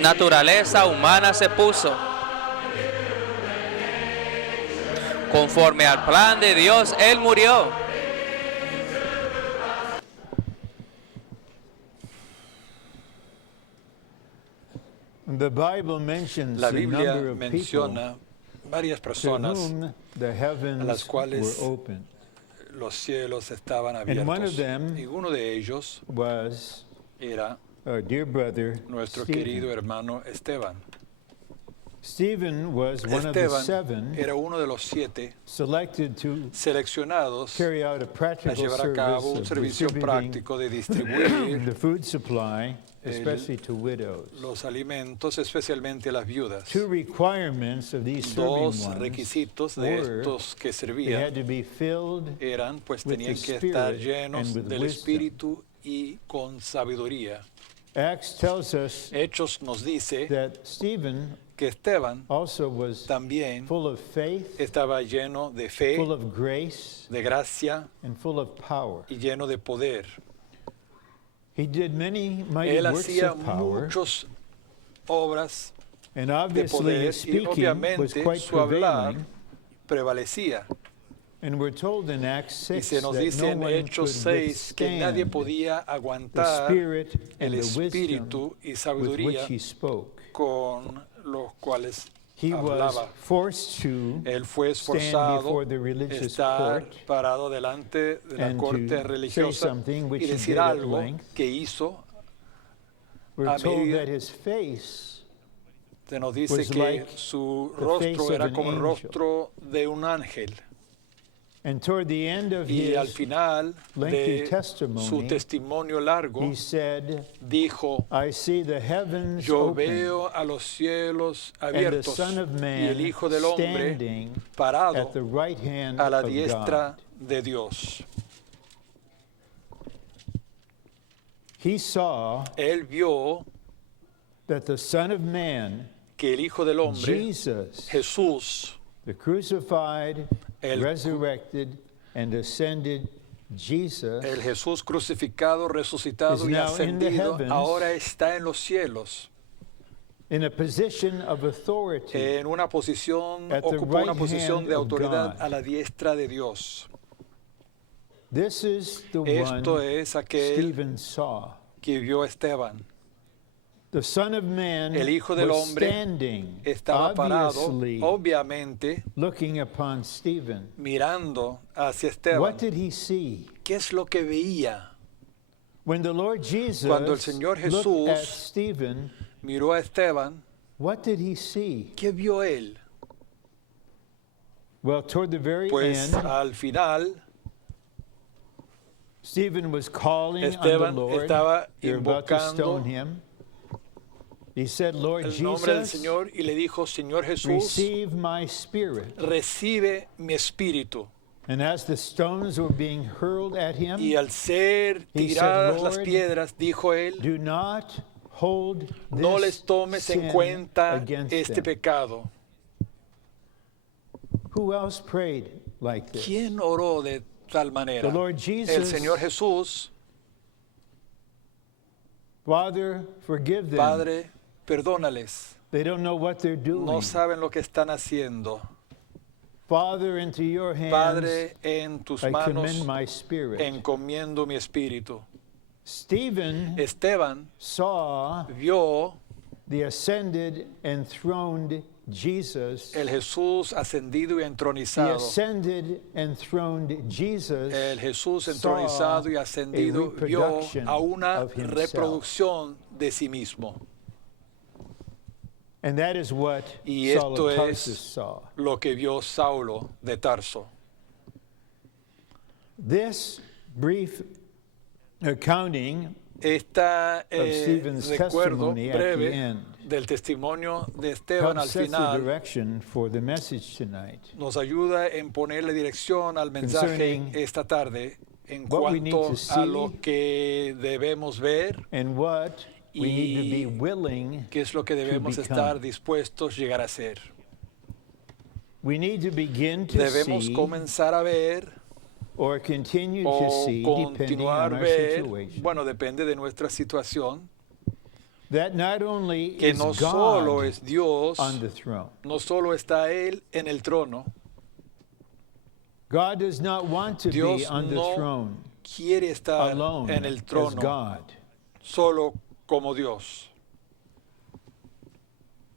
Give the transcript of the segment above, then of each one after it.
naturaleza humana se puso. Conforme al plan de Dios, Él murió. La Biblia menciona varias personas a las cuales los cielos estaban abiertos. Y uno de ellos era nuestro querido hermano Esteban. Esteban era uno de los 7 seleccionados a llevar a cabo un servicio práctico de distribuir los alimentos, especialmente a las viudas. 2 requisitos de estos que servían eran, pues tenían que estar llenos del Espíritu y con sabiduría. Hechos nos dice que Esteban también estaba lleno de fe, de gracia y lleno de poder. Él hacía muchas obras de poder y obviamente su hablar prevalecía. Y se nos dice en Hechos 6 que nadie podía aguantar el espíritu y sabiduría con los cuales hablaba. Él fue esforzado a estar parado delante de la corte religiosa y decir algo que hizo a medida. Se nos dice que su rostro era como el rostro de un ángel. Y al final de su testimonio largo, dijo, yo veo a los cielos abiertos y el Hijo del Hombre parado a la diestra de Dios. Él vio que el Hijo del Hombre, Jesús, the crucified, resurrected, and ascended Jesus, el Jesús crucificado, resucitado y ascendido, ahora está en los cielos. In a position of authority, en una posición, ocupa una posición de autoridad a la diestra de Dios. This is the Esto one es aquel Stephen saw. que vio Esteban. The Son of Man El Hijo del was Hombre standing, estaba parado, obviously, obviamente, looking upon Stephen. mirando hacia Esteban. What did he see? ¿Qué es lo que veía? When the Lord Jesus Cuando el Señor looked Jesús at Stephen, miró a Esteban, what did he see? ¿qué vio él? Well, toward the very Pues end, al final, Stephen was calling on the Esteban Lord. estaba They're about to invocando stone him. He said, Lord el nombre del Jesus, Señor y le dijo, Señor Jesús, receive my spirit. recibe mi espíritu. And as the stones were being hurled at him, Y al ser He said, tiradas las "Lord, piedras, dijo él, do not hold no les this tomes en sin cuenta against este them." pecado. Who else prayed like this? ¿Quién oró de tal manera? The Lord El Jesus, Señor Jesús. Father, forgive them. Padre, perdónales. They don't know what they're doing. No saben lo que están haciendo. Father, into your hands Padre, en tus I manos commend my spirit. encomiendo mi espíritu. Stephen Esteban saw vio the ascended, enthroned Jesus. el Jesús ascendido y The entronizado. ascended, enthroned Jesus El Jesús saw entronizado y a ascendido vio reproduction a una of himself. reproducción de sí mismo. And that is what Y Saul esto of Tarsus es saw. lo que vio Saulo de Tarso. This brief accounting Esta of Stephen's recuerdo testimony at the breve end del testimonio de Esteban al helps set the final direction for the message tonight. nos ayuda en ponerle dirección al mensaje Concerning esta tarde en what we need cuanto to a see lo que debemos ver, And what we need to be willing qué es lo que debemos to estar become. dispuestos a llegar a ser. We need to begin to Debemos see comenzar a ver or continue to o see, depending continuar on our ver, situation, bueno, depende de nuestra situación, that not only que is no solo God es Dios, on the throne. no solo está Él en el trono, God does not want to be Dios on the no throne quiere estar alone en el as trono God. solo como Dios.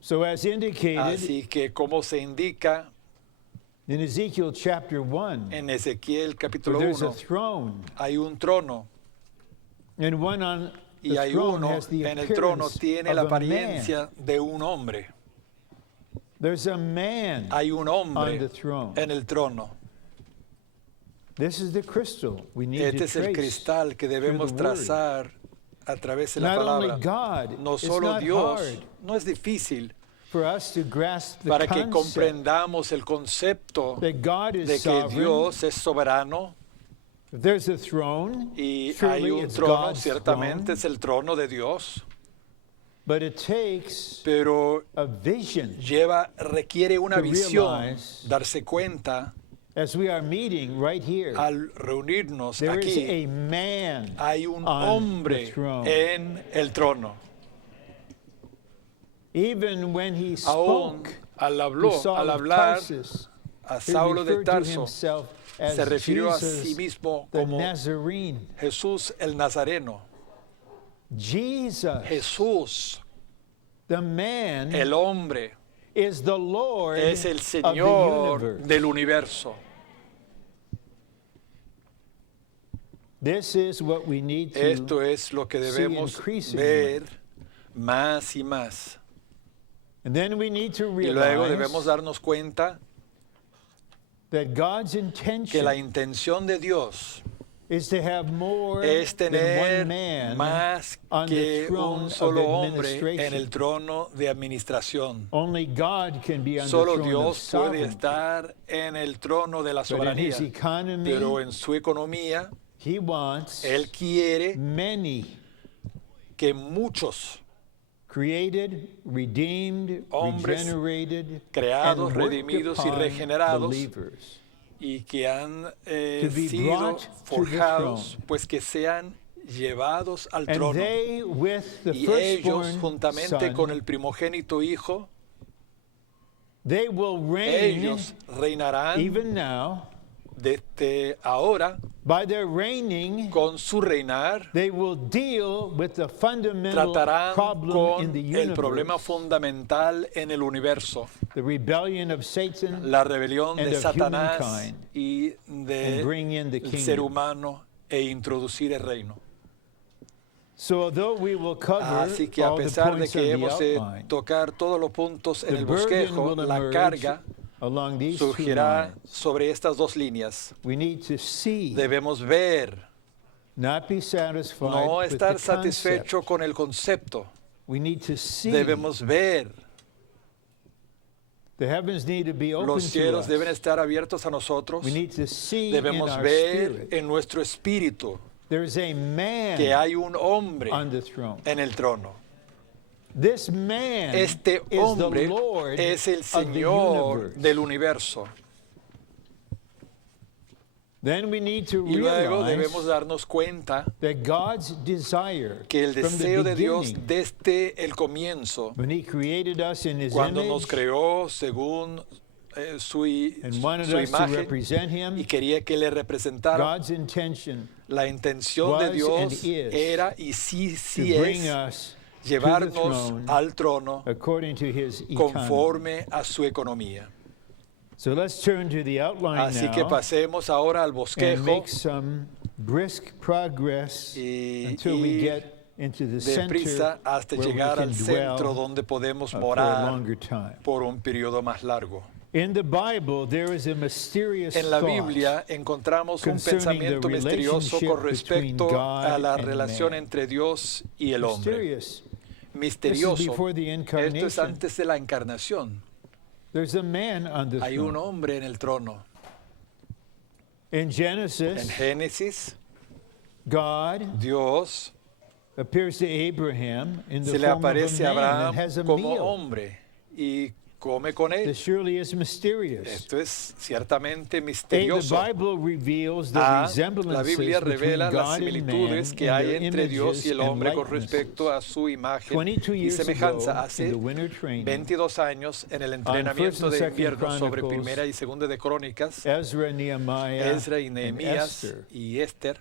So as indicated Así que como se indica in Ezekiel chapter 1, en Ezequiel capítulo there's a 1, throne, hay un trono and one on y the hay throne uno has the en el trono appearance tiene la of a man. apariencia de un hombre. There's a man Hay un on the hombre throne. en el trono. This is the crystal we need Este to es el trace cristal que debemos through the word. trazar a través de la Not only palabra. God, No it's solo not Dios, hard no es difícil for us to grasp the para que concept comprendamos el concepto that God is de que sovereign. Dios es soberano If there's a throne, y hay surely un it's trono, God's ciertamente throne, es el trono de Dios, but it takes pero a vision. requiere una to visión, realize darse cuenta As we are meeting right here, al reunirnos there is aquí, a man hay un on the hombre throne. en el trono. Even when he Aún spoke al to Saul al of hablar Tarsus, a he Saulo de referred to Tarso, himself as se refirió a Jesus sí mismo the como Nazarene. Jesús el Nazareno. Jesus, Jesús, the man, el hombre, is the Lord es el of the Señor universe. del universo. This is what we need to Esto es lo que debemos increasingly. ver más y más. And then we need to Y luego debemos realize darnos cuenta that God's que intention la intención de Dios is to have more es than tener one man más on the que throne un of solo hombre en administration. el trono de administración. Only God can be on Solo the throne Dios of puede sovereignty. estar en el trono de la But in soberanía, his economy, pero en su economía, he wants Él quiere many que muchos created, redeemed, Hombres regenerated, creados, and worked redimidos y upon regenerados believers y que han to be sido brought to the forjados, throne. pues que sean llevados al And trono. they, with the Y ellos, firstborn juntamente son, con el primogénito hijo, they will reign ellos reinarán even now. desde ahora. By their reigning, Con su reinar they will deal with the fundamental tratarán problem in con the el universe, problema fundamental en el universo, the rebellion of Satan, la rebelión and de of Satanás humankind, y and bring in the del ser kingdom. humano e introducir el reino. So although we will cover Así que a all the pesar de points on que the hemos de outline, tocar todos los puntos en the el burden bosquejo, will la emerge carga along these two surgirá lines. sobre estas dos líneas. We need to see, Debemos ver, not be satisfied no with the estar concept. satisfecho con el concepto. We need to see. Debemos ver. The heavens need to be open Los to cielos us. deben estar abiertos a nosotros. We need to see in Debemos our ver spirit en nuestro espíritu there is a man que hay un hombre on the throne. en el trono. This man Este is hombre the Lord es el of the Señor universe. del universo. Then we need to Y luego realize debemos darnos cuenta that God's desire que el from the deseo de Dios beginning, desde el comienzo, when he created us in his cuando image nos creó según and wanted su us to imagen represent him, y quería que le representara, God's intention la intención de was Dios and is era y sí to bring es us to the llevarnos throne al trono according to his economy. conforme a su economía. So let's turn to the outline Así que now pasemos ahora al and bosquejo make some brisk progress until we get into the center deprisa hasta where we llegar can al centro dwell donde podemos for a morar longer time. por un periodo más largo. In the Bible, there is a mysterious En la thought Biblia encontramos un concerning the pensamiento misterioso relationship con respecto between God a la and relación man. entre Dios y el hombre. mysterious. This is Misterioso. before the Esto es incarnation. antes de la encarnación. There's a man on the Hay un throne. hombre en el trono. In En Genesis, Génesis, God Dios appears to Abraham in the se le form of a aparece a man and Abraham has a como meal. hombre y come con él. This surely is mysterious. Esto es ciertamente The misterioso. Bible reveals the La resemblances Biblia between revela las God and man similitudes que in hay their entre Dios images y el and hombre con likenesses. respecto a su imagen 22 y years ago, semejanza. in Hace the winter training, 22 años, en el entrenamiento and de Second invierno sobre Chronicles, Primera y Segunda de Crónicas, Ezra, Nehemiah, Ezra y and Nehemías Esther, y Esther,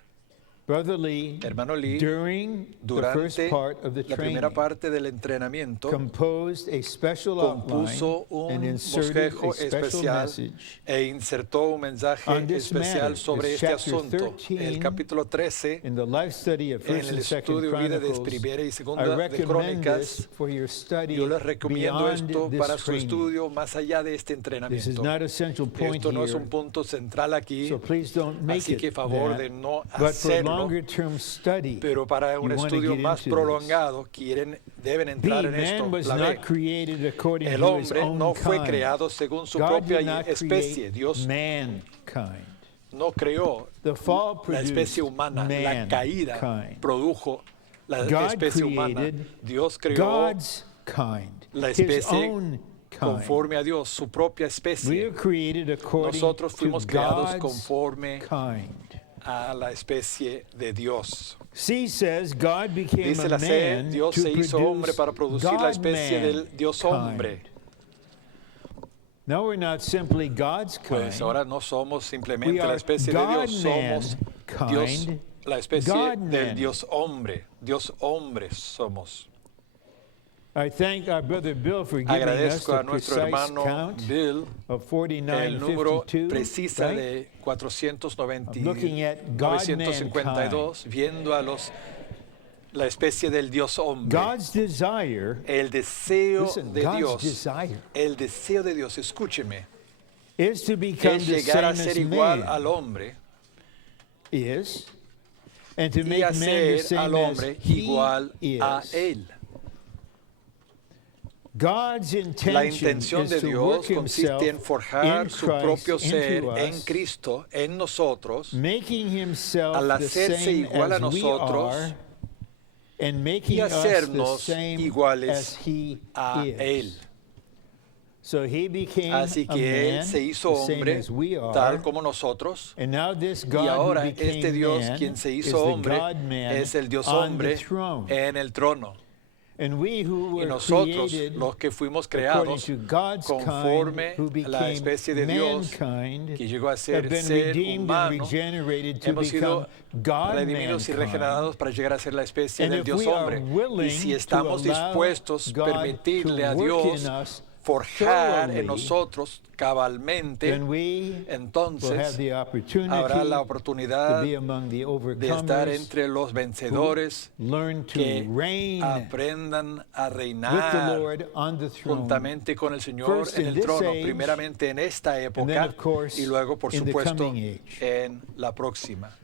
Brother Lee, hermano Lee, during the first durante part of the la primera training, parte del entrenamiento, composed a special compuso outline and un inserted bosquejo a special especial message e insertó un mensaje on this especial matter. sobre It's este chapter asunto. 13 El capítulo 13, in the life study of en First el and Second estudio vida de Chronicles. Primera y I Segunda de recommend Crónicas, this for your study yo les recomiendo beyond esto this para su training. estudio más allá de este This is entrenamiento. not a central point Esto no es here, un punto central aquí, so please don't make así it que favor that. de no But for hacerlo. longer term study, Pero para un you wanna estudio get más into prolongado deben entrar en esto. man was La not B. created according El to his hombre own no fue kind. creado según su God propia did not especie. create Dios mankind. no creó The fall la produced especie humana. La caída mankind. produjo la God especie humana. created Dios creó God's kind, la his especie own kind. conforme a Dios, su propia We especie. are created according Nosotros to fuimos creados God's conforme kind. a la especie de Dios. C says God became Dice a la C, man Dios to se hizo hombre produce para producir la especie God-man del Dios hombre. kind. Now we're not simply God's kind. Pues ahora no somos simplemente We la are especie de Dios, God-man somos kind, Dios, la especie God-man. del Dios hombre. Dios hombre somos. I thank our brother Bill for giving us Agradezco the a nuestro precise hermano count Bill of el número 4952, precisa right? de Looking at God-man 452, viendo a la especie del Dios hombre. God's desire, El deseo listen, de God's Dios, desire el deseo de Dios, escúcheme, is to become es the llegar a same ser as igual man al hombre is, and to y make man the hacer al same as hombre he igual a is. él. God's La intention intención is de to Dios work himself consiste en forjar in su Christ propio ser into en us, Cristo, en nosotros, making himself al the hacerse same igual a as we nosotros are, and making us the hacernos same iguales as he a is. él. So he became Así a que man, Él se hizo the same hombre as we are, tal como nosotros. and now this Y God ahora who became este Dios man quien se is hizo the hombre God-man es el Dios on hombre the throne. en el trono. And we who Y were nosotros, created los que fuimos according creados to God's conforme kind, who a la became especie de Dios, mankind, que llegó a have ser been ser redeemed humano, and regenerated to hemos sido become redimidos y God-mankind. regenerados para llegar a ser la especie And del if Dios we are hombre. willing Y si to estamos allow dispuestos a God permitirle a to work Dios in us forjar thoroughly, en nosotros cabalmente, then we will have entonces the opportunity habrá la to oportunidad be among the de estar overcomers entre los vencedores learn to que reign aprendan a with the reinar Lord on the throne. juntamente con el Señor First en in el this trono, age, primeramente en esta and then, época of course, y luego, por in the supuesto, coming age. en la próxima.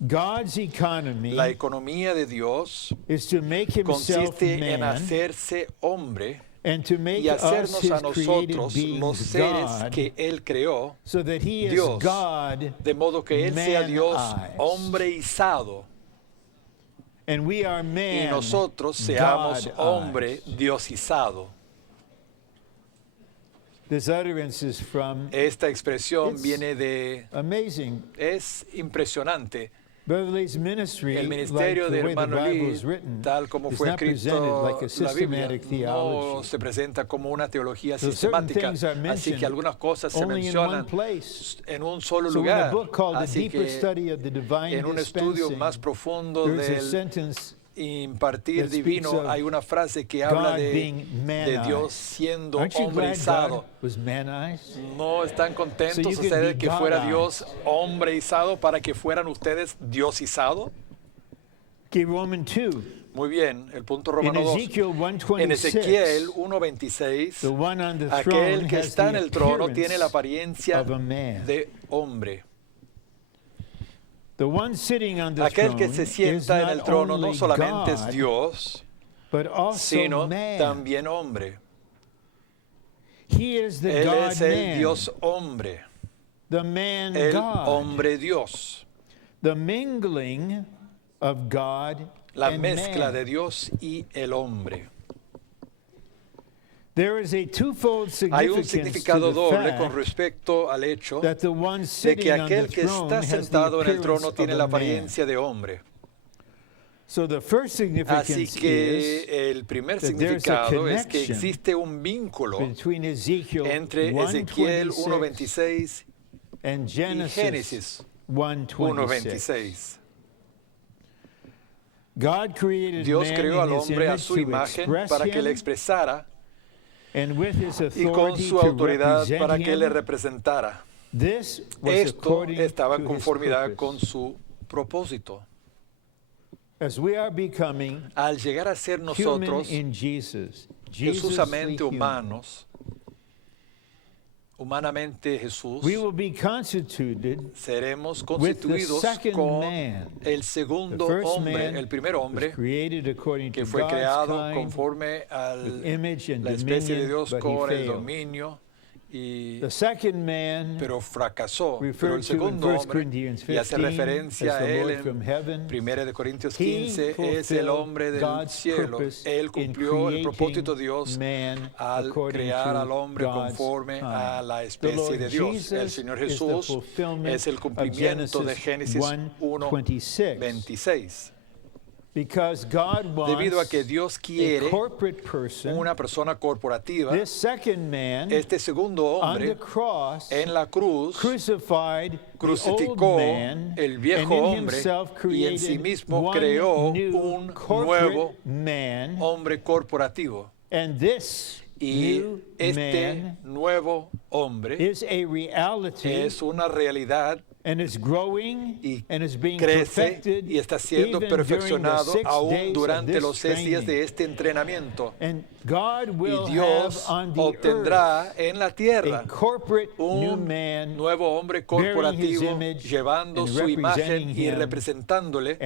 God's economy La economía de Dios is to make himself consiste en man hacerse hombre and to make y us hacernos his a created nosotros los beings seres God, que Él creó, so that he is Dios, God, de modo que Él sea Dios man-ized. hombreizado and we are y man, nosotros seamos God-ized. hombre diosizado. This utterance is from Esta expresión It's viene de, amazing. es impresionante. Brother Lee's ministry, El like ministerio the de way the hermano Bible Lee, is written, tal como is fue not presented escrito like a la Biblia, systematic no theology. se presenta como una teología So certain sistemática. things are Así mentioned que algunas cosas se only in one mencionan place. en un solo So in a lugar. book called The Así Deeper que Study of the Divine en un estudio Dispensing, más profundo there's a del sentence impartir that divino, speaks of hay una frase que habla God de being Dios man-ized. siendo Aren't you glad hombreizado. God was man-ized? ¿No están So contentos you could ustedes be que fuera God-ized. Dios hombreizado para que fueran ustedes diosizado? Okay, Romans 2. Muy bien, el punto In romano 2. Ezekiel En Ezequiel 1:26, 1:26, the one on the aquel throne que has está en the el trono tiene la appearance apariencia of a man. de hombre. The one sitting on the Aquel que throne se is sienta en el not trono no only solamente es God, Dios, but also sino man. también hombre. He is the Él God es el man, Dios hombre, the man el God, hombre Dios, the mingling of God la and mezcla man. de Dios y el hombre. Hay un significado doble con respecto al hecho de que aquel que está sentado en el trono tiene la apariencia de hombre. Así que el primer significado es que existe un vínculo entre Ezequiel 1:26 y Génesis 1:26. Dios creó al hombre a su imagen para que le expresara y con su autoridad para que le representara. Esto estaba en conformidad con su propósito. Al llegar a ser nosotros Jesúsamente humanos, humanamente Jesús, seremos constituidos con el segundo hombre, el primer hombre, que fue creado conforme a la especie de Dios con el dominio, pero fracasó. Pero el segundo hombre, y hace referencia a él en 1 Corintios 15, es el hombre del cielo. Él cumplió el propósito de Dios al crear al hombre conforme a la especie de Dios. El Señor Jesús es el cumplimiento de Génesis 1:26. Debido a que Dios quiere una persona corporativa, este segundo hombre en la cruz crucificó el viejo hombre y en sí mismo creó un nuevo hombre corporativo. Y este nuevo hombre es una realidad y crece y está siendo perfeccionado aún durante los 6 días de este entrenamiento. Y Dios obtendrá en la tierra un nuevo hombre corporativo llevando su imagen y representándole.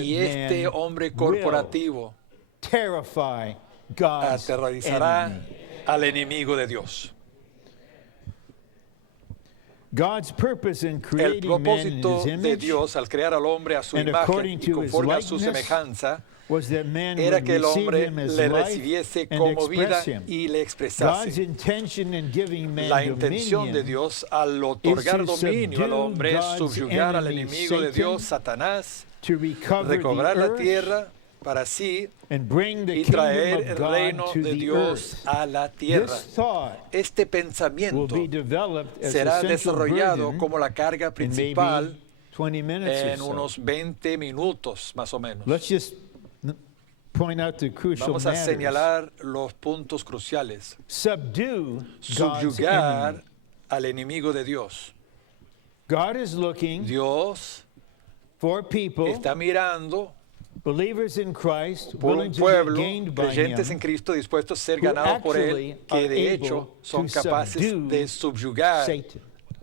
Y este hombre corporativo aterrorizará al enemigo de Dios. El propósito de Dios al crear al hombre a su imagen y conforme a su semejanza era que el hombre le recibiese como vida y le expresase. La intención de Dios al otorgar dominio al hombre es subyugar al enemigo de Dios, Satanás, recobrar la tierra para sí y traer el reino de Dios a la tierra. Este pensamiento será desarrollado como la carga principal en unos 20 minutos más o menos. Vamos a señalar los puntos cruciales. Subyugar al enemigo de Dios. Dios está mirando por un pueblo, creyentes en Cristo, dispuestos a ser ganados por Él, que de hecho son capaces de subyugar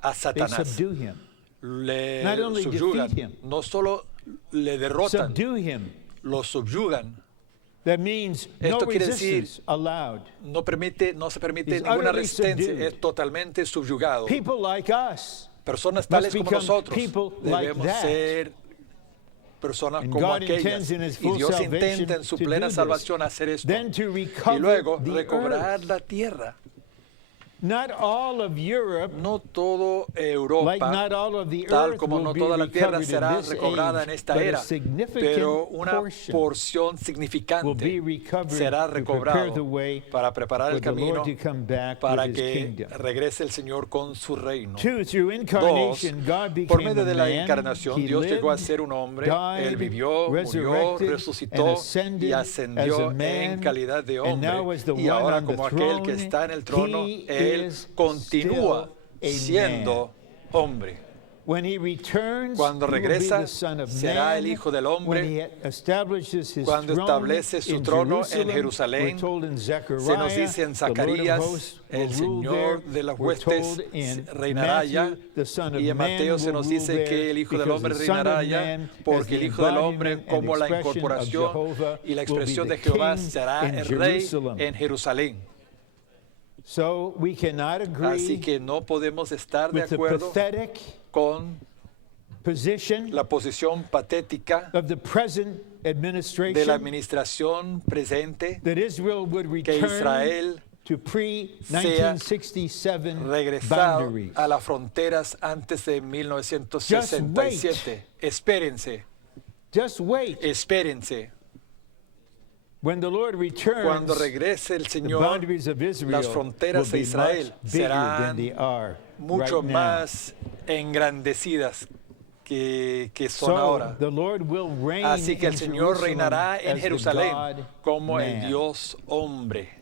a Satanás. Le subyugan, no solo le derrotan, lo subyugan. Esto quiere decir, no se permite ninguna resistencia, es totalmente subyugado. Personas tales como nosotros debemos ser personas como aquellas, y Dios intenta en su plena salvación hacer esto, y luego recobrar la tierra. No todo Europa, tal como no toda la tierra será recobrada en esta era, pero una porción significante será recobrado para preparar el camino para que regrese el Señor con su reino. 2, por medio de la encarnación, Dios llegó a ser un hombre. Él vivió, murió, resucitó y ascendió en calidad de hombre. Y ahora, como aquel que está en el trono, Él continúa siendo hombre. Cuando regresa, será el Hijo del Hombre. Cuando establece su trono en Jerusalén, se nos dice en Zacarías, el Señor de las huestes reinará allá. Y en Mateo se nos dice que el Hijo del Hombre reinará allá, porque el Hijo del Hombre, como la incorporación y la expresión de Jehová, será el Rey en Jerusalén. Así que no podemos estar de acuerdo con position la posición patética of the present de la administration administración presente, that Israel would que return Israel to pre-1967 regresado boundaries. a las fronteras antes de 1967. Espérense, Just wait. espérense. When the Lord returns, Cuando regrese el the Señor, boundaries of Israel las will fronteras de be Israel much bigger than serán they are mucho right now. más engrandecidas que son So ahora. the Lord will reign Así que el in Señor Jerusalem reinará en as the Jerusalén God como el man. Dios hombre.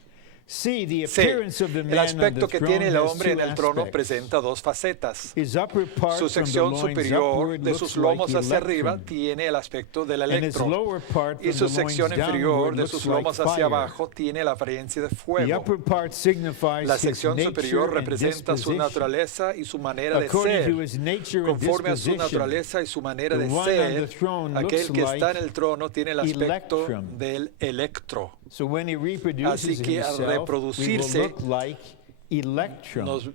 See, the Sí, appearance of the el man on aspecto the que throne tiene el has hombre two en el trono aspects. presenta dos facetas. His upper part Su from the sección loins superior upward de looks sus lomos like hacia arriba electrum, tiene el aspecto del and his electro, lower part y from su the sección loins inferior downward de looks sus like lomos hacia fire. abajo tiene la apariencia de The fuego. upper part signifies La his sección superior nature and representa su disposition. naturaleza y su manera de According ser. to his nature and Conforme a su disposition, naturaleza y su manera de the one on the ser, throne aquel looks que está like en el trono tiene el aspecto electrum. del electro. So when he reproduces Así que al himself, we will reproducirse, look like electrum. Nos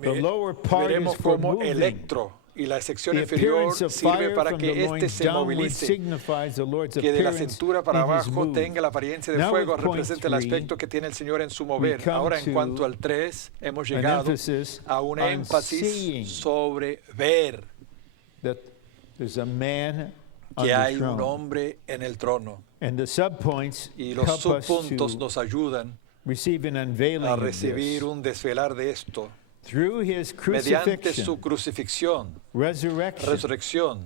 The lower part veremos is for como moving. electro, y la sección The inferior appearance of sirve fire para from que the éste loins se downward movilice, signifies the Lord's que de la appearance cintura para in his abajo move. tenga la apariencia de Now fuego, with point representa el 3, aspecto que tiene el Señor en su mover. come Ahora en to cuanto al 3, hemos an llegado emphasis a un on énfasis seeing sobre ver that there's a man on que the hay un throne. hombre en el trono. And the subpoints Y los help us subpuntos to nos ayudan receive an unveiling a of recibir this. un desvelar de esto. Through his Mediante su crucifixion, crucifixión, resurrection, resurrección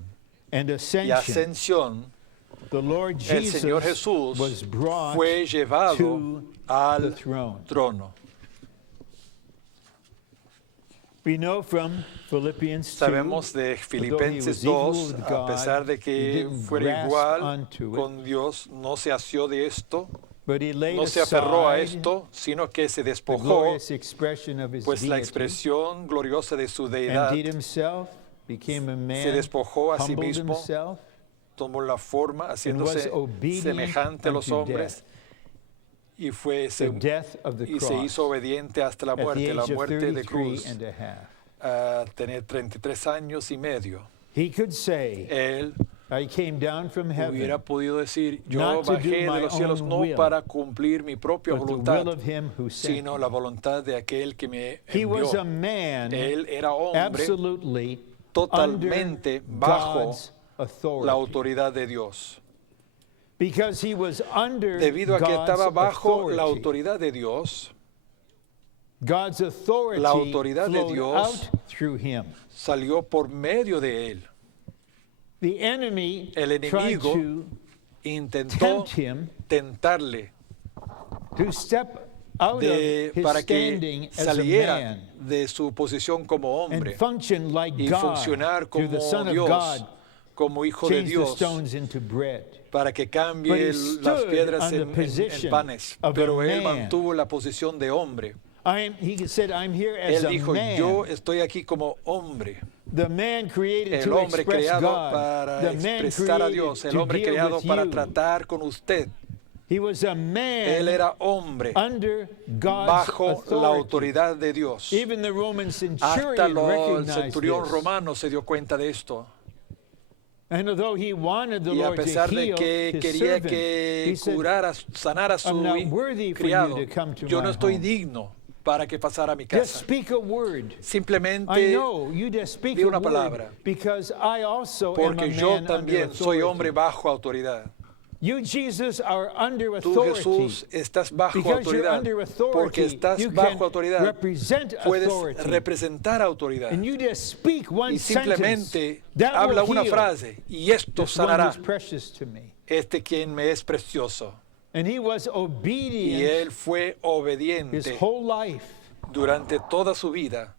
and y ascension, ascensión, the Lord el Señor Jesus was Jesús brought fue llevado to the al throne. trono. We know from Philippians 2, Sabemos de Filipenses 2, a pesar de que fuera igual con Dios, no se asió de esto, but he laid no se aferró a aside esto, sino que se the despojó, glorious expression of his pues la deity, expresión gloriosa de su deidad emptied himself, became a se man, despojó a sí humbled mismo, himself, tomó la forma and was haciéndose obedient semejante a los unto hombres y the death of the y se cross, hizo obediente hasta la at the muerte, la age of muerte de 33 cruz, and a half. a tener 33 años y medio. He could say, Él I came down from heaven, hubiera podido decir, yo not to do bajé de my los cielos own no will, para cumplir mi propia but the voluntad, will of him who sent sino me. la voluntad de aquel que me He was a envió. man Él era hombre absolutely totalmente under bajo God's authority. la autoridad de Dios. Because he was under Debido a que God's estaba bajo la authority. autoridad de Dios, God's authority la autoridad de flowed Dios out through him. salió por medio de él. The enemy El tried enemigo to intentó tempt him tentarle to step out of his para standing que as a saliera man de su posición como and hombre function like y God funcionar through como the Son of Dios, God, como hijo de change the Dios, stones into bread. para que But cambie he las stood piedras on the en position panes. of a Pero él man. mantuvo la posición de hombre. He said, I'm here as Él a dijo, man. yo estoy aquí como hombre. The man created El to hombre express creado God. para The man expresar a created Dios. El to hombre deal creado with para you. tratar con usted. He was a man Él era hombre under God's bajo la authority. autoridad de Dios. Even the Roman Hasta centurion el recognized centurión this. romano se dio cuenta de esto. And although he wanted the Y a Lord to pesar de heal que his quería servant, que he said, curara, sanara a su "I'm not worthy for you criado, to come to yo my no estoy home. digno para que pasara a mi just casa. speak a word. I Simplemente know you just speak di a una word palabra, because I also am a porque yo man under también soy authority. hombre bajo autoridad. You, Jesus, are under Tú, authority. Jesús, estás bajo Because you're autoridad. under authority, Porque estás you bajo can autoridad. represent Puedes authority. representar autoridad. And you just speak one Y sentence simplemente that habla will una heal frase y esto this one sanará. who's precious to me. Este quien me es precioso. And he was Y obedient él fue his obediente whole life. durante toda su vida.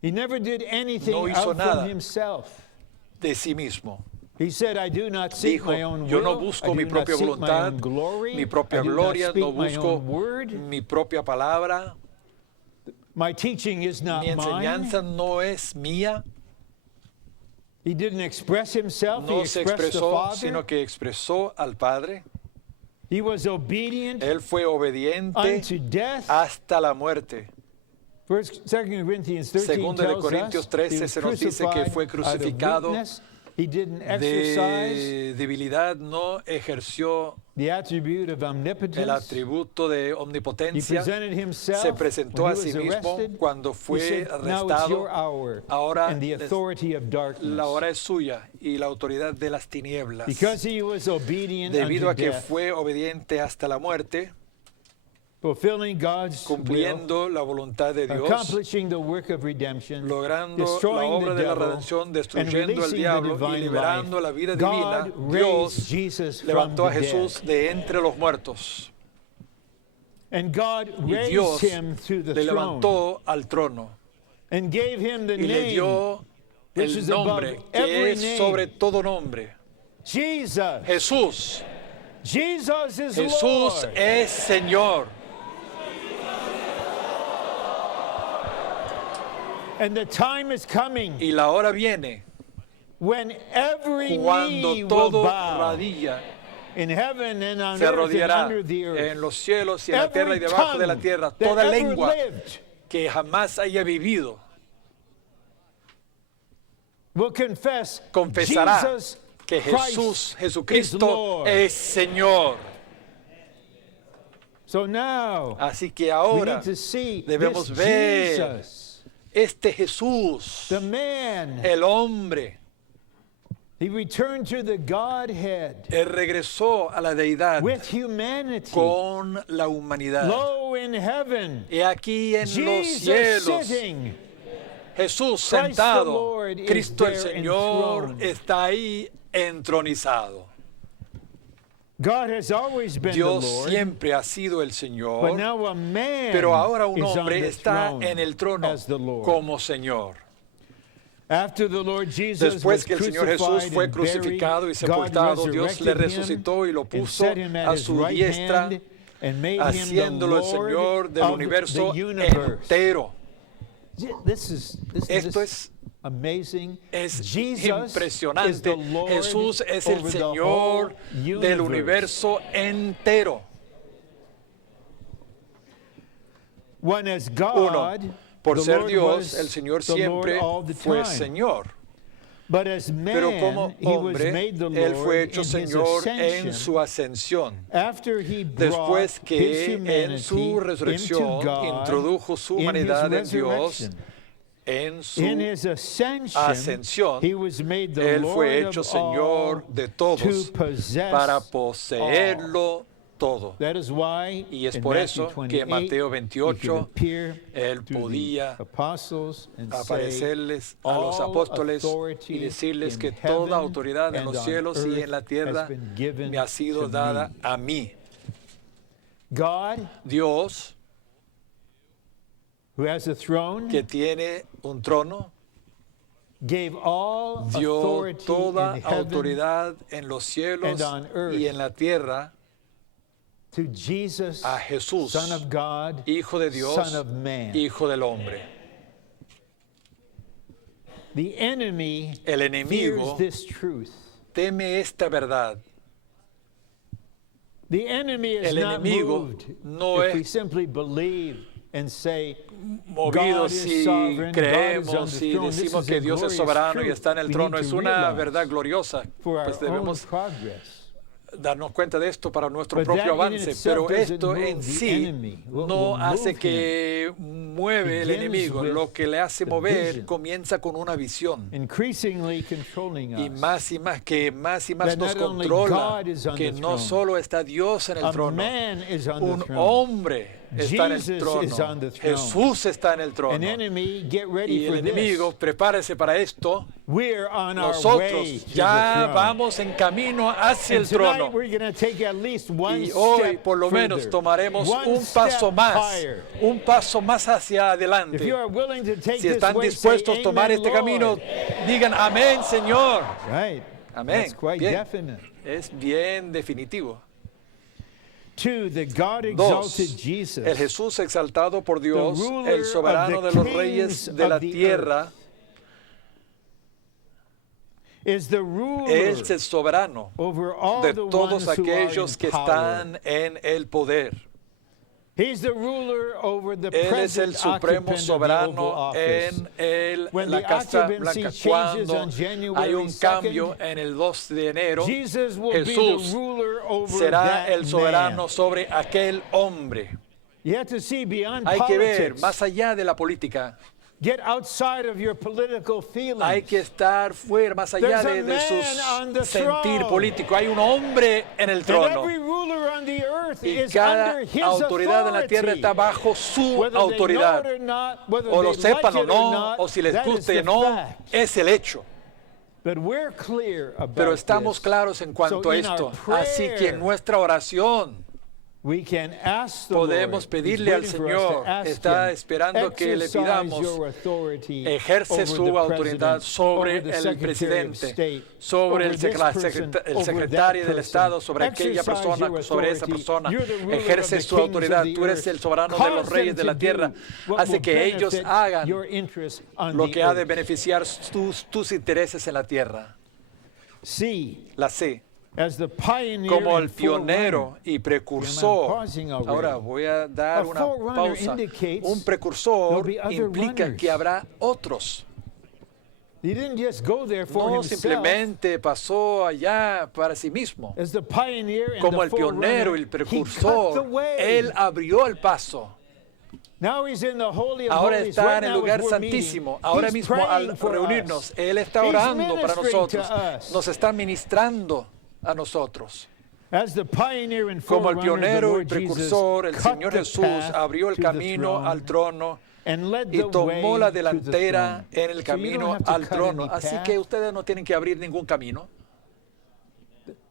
He never did anything No hizo out nada from himself. de sí mismo. He said, I do not seek Dijo, my own yo will, no I busco do mi not propia seek my voluntad, own glory, mi propia I do not gloria, speak no my busco own word. mi propia palabra. My teaching is not Mi enseñanza mine. no es mía, He didn't express himself, he no se expressed the expresó, Father. sino que expresó al Padre. He was obedient Él fue obediente unto death, hasta la muerte. 2 Corinthians 13 Segundo de tells Corintios us he 13 was se nos dice que fue crucificado weakness. He didn't exercise de debilidad, no ejerció the attribute of el omnipotence. atributo de He omnipotencia. presented himself Se presentó when a he was sí mismo arrested. cuando He fue said, "Now it's arrestado. your hour Ahora and the authority of darkness." la hora es suya y la autoridad de las tinieblas. Because he was obedient Debido unto a que death, fue obediente hasta la muerte, fulfilling God's will, cumpliendo la voluntad de Dios, accomplishing the work of redemption, logrando la destroying obra the de la devil, redención, and destruyendo al releasing the diablo y divine liberando life. la vida divina, God Dios raised Jesus from levantó a the Jesús dead. de entre los muertos And God y raised Dios him to the le throne levantó al trono and gave him the y le name dio which el is above nombre every que es name. sobre todo nombre. Jesus. Jesús. Jesus is Jesús Lord. es Señor. And the time is coming Y la hora viene when every cuando knee will todo bow rodilla in heaven and on se earth and arrodillará under the earth. en los cielos y en la tierra y Every debajo de la tongue tierra. that Toda ever lengua lived que jamás haya vivido will confess confesará Jesus que Jesús, Christ is Jesucristo, Lord. es Señor. So now Así que we ahora need to see debemos this ver Jesus, este Jesús, the man. el hombre. He returned to the Godhead Él regresó a la deidad with humanity. con la humanidad. Lo in heaven, Y aquí en los Jesus cielos, sitting. Jesús the sentado, Lord is Cristo el there Señor enthroned. está ahí entronizado. God has always been Dios the Lord, siempre ha sido el but Señor, now a man pero ahora un is on hombre the está throne en el trono as the Lord. como Señor. After the Lord Jesus Después was que el Señor Jesús crucified fue and buried, crucificado y God sepultado, Dios le resurrected him resucitó y lo and puso set him at a his su right diestra, hand and made him the haciéndolo el Señor Lord del of universo the universe. entero. This is Esto es amazing. Es Jesus is impresionante. the Lord Jesús es el over the Señor whole del universe. universo entero. One as Uno, God, por the ser Lord Dios, was el Señor the Lord siempre all the fue time. Señor. But as Pero man, como he was hombre, made the Él Lord fue hecho in his Señor en ascension su ascensión. after he brought Después his que en humanity su resurrección into God introdujo su in his humanidad en Dios, resurrection. en su In his ascensión, he was made the Él Lord fue hecho of Señor all de todos to possess para all. poseerlo todo. That is why Y es in por Matthew eso que 28, en Mateo he could 28 appear Él to the podía apostles and say, aparecerles a los "All apóstoles y authority decirles in que heaven toda autoridad en and los on cielos y earth en la has tierra been given me ha sido to dada me." a mí. God, Dios, who has a throne, que tiene un trono, gave all dio authority toda in heaven autoridad en los cielos and on earth y en la tierra to Jesus, a Jesús, Son of God, Hijo de Dios, Son of Man. Hijo del hombre. The enemy El fears enemigo this truth. teme esta verdad. The enemy is El not enemigo moved no if es we simply believe and say, movido God is si sovereign, God is on creemos, the si throne. This decimos is que a Dios es glorious soberano y truth está en el we trono. need Es to una realize verdad gloriosa. for our Pues own debemos progress. darnos cuenta de esto para nuestro But propio that in avance, itself pero doesn't esto move en the sí enemy. What no will hace move que mueve el begins enemigo. with Lo que le hace the mover vision. comienza con una visión. Increasingly controlling Y us. más y más, que más y más That nos not only controla, God is on que the no throne. solo está Dios en el A trono, man is on un the throne. hombre está en el Jesus trono, is on the throne. Jesús está en el trono. An enemy, get ready Y for el enemigo, this. prepárese para esto. We're on our way Nosotros to ya the throne. vamos en camino hacia el And tonight trono. we're going to take at least one Y hoy step por lo menos further, tomaremos one un paso step más, higher. un paso más hacia If adelante. you are willing to take Si this están way, dispuestos say, a tomar "Amen, este camino, Lord." digan amén, Señor. Right. Amén. That's quite Bien. definite. Es bien definitivo. 2, the God Dos, exalted Jesus, el Jesús exaltado por Dios, ruler el soberano of de the los kings reyes de la of the tierra, is the ruler es el soberano over all de the todos ones who are aquellos in que power. están en el poder. He's the ruler over the Él es el present supremo occupant of the Oval soberano Office. en la Casa Blanca. Cuando hay un cambio en el 2 de enero, Jesus will be the Jesús ruler over será that el soberano man. sobre aquel hombre. You have to see beyond Hay que ver politics. más allá de la política. Get outside of your political feelings. Hay que estar fuera, más allá There's a de man on the su sentir throne. político. Hay un hombre en el And trono. every ruler on the earth Y is cada under his autoridad en la tierra authority. está bajo su Whether they know autoridad. it or not, whether O lo they like sepan o it or no, not, o si les that is guste the o no, fact. es el hecho. But we're clear about Pero estamos this. claros en cuanto So a in our esto. Así que en prayer, nuestra oración we can ask the podemos Lord. pedirle al He's waiting for us to Señor, ask está him, esperando que le exercise pidamos, your authority ejerce over su the autoridad president, sobre over the el Secretary of presidente, State, sobre over el this person, over secretario that del person. Estado, sobre aquella Exercise persona, your sobre esa authority. persona. You're the ruler Ejerce of the su kings autoridad. of the Tú eres earth. el soberano de Cause los reyes them de la to tierra. do what Hace will que ellos benefit hagan your interests on lo the que ha de earth. beneficiar tus intereses en la tierra. See, La C. as the pioneer Como el and forerunner, pionero y precursor. pausing already. Ahora voy a dar A una forerunner pausa. indicates Un precursor there'll be other implica runners. que habrá otros. he didn't just go there for No himself. simplemente pasó allá para sí mismo. As the pioneer and Como the el pionero y forerunner, el he cut the precursor, way. él abrió el paso. Now he's in the Holy of Ahora Holies. está Right en el now lugar as we're meeting, santísimo. Ahora he's mismo praying al for reunirnos, us. Él está He's orando para ministering nosotros. to us. Nos está ministrando a nosotros. As the pioneer and Como el forerunner, the pionero y Lord precursor, el Jesus cut Señor the Jesús path abrió el to the camino throne al trono and led y the tomó way la to the delantera throne. en el So you camino don't have to al cut trono. any Así path. que ustedes no tienen que abrir ningún camino.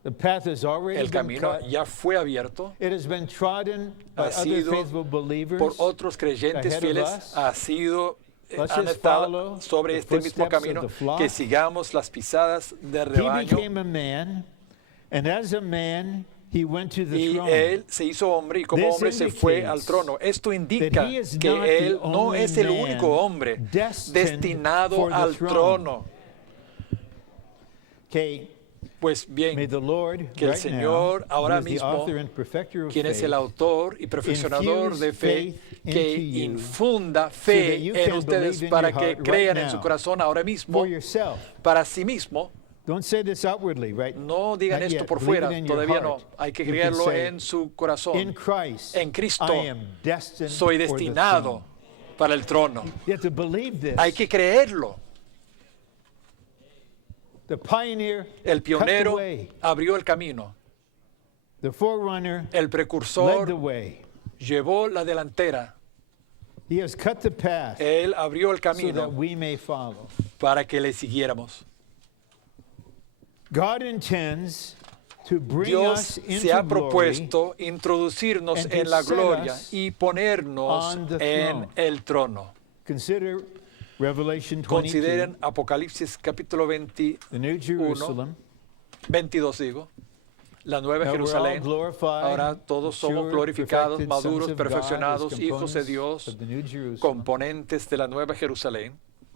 The path has already El been camino cut. ya fue abierto. It has been trodden by Ha other sido faithful believers. por otros creyentes ahead of fieles, us. ha sido Let's han just estado follow sobre the este mismo footsteps of camino, the flock. que sigamos las pisadas del He rebaño. became a man, and as a man, he went to the Y throne. él se hizo hombre y como This hombre se fue al indicates trono. Esto indica that he is not que the él no only es el man único hombre destined destinado for the al throne. trono. Okay, Pues may bien, the Lord, que el right Señor now, ahora who is the mismo, author and perfecter of quien es el faith, autor y perfeccionador de fe, infuse faith que into you infunda so fe that you en can ustedes believe in para your que heart right crean en su now corazón ahora mismo, for yourself. para sí mismo. Don't say this outwardly, right? No digan Not esto yet. por Believe fuera, it in your todavía no. heart. Hay que You can creerlo say, en su In corazón. Christ, En Cristo I am destined soy for the destinado throne. para el trono. You have to believe this. Hay que creerlo. The pioneer El cut the pionero way. abrió el camino. The forerunner El led the precursor way. llevó la delantera. He has cut the path Él abrió el so that camino we may follow. para que le siguiéramos. God intends to bring Dios us into se ha glory propuesto introducirnos and to en la set gloria us y ponernos on the en throne. el trono. Consider Revelation 22, Consideren Apocalipsis capítulo the New Jerusalem. 22 digo, la Nueva Now we're all Jerusalén. glorified, Ahora todos somos mature, glorificados, perfected sons maduros, of God as perfeccionados, hijos de components Dios, of the New Jerusalem. componentes de la Nueva Jerusalén.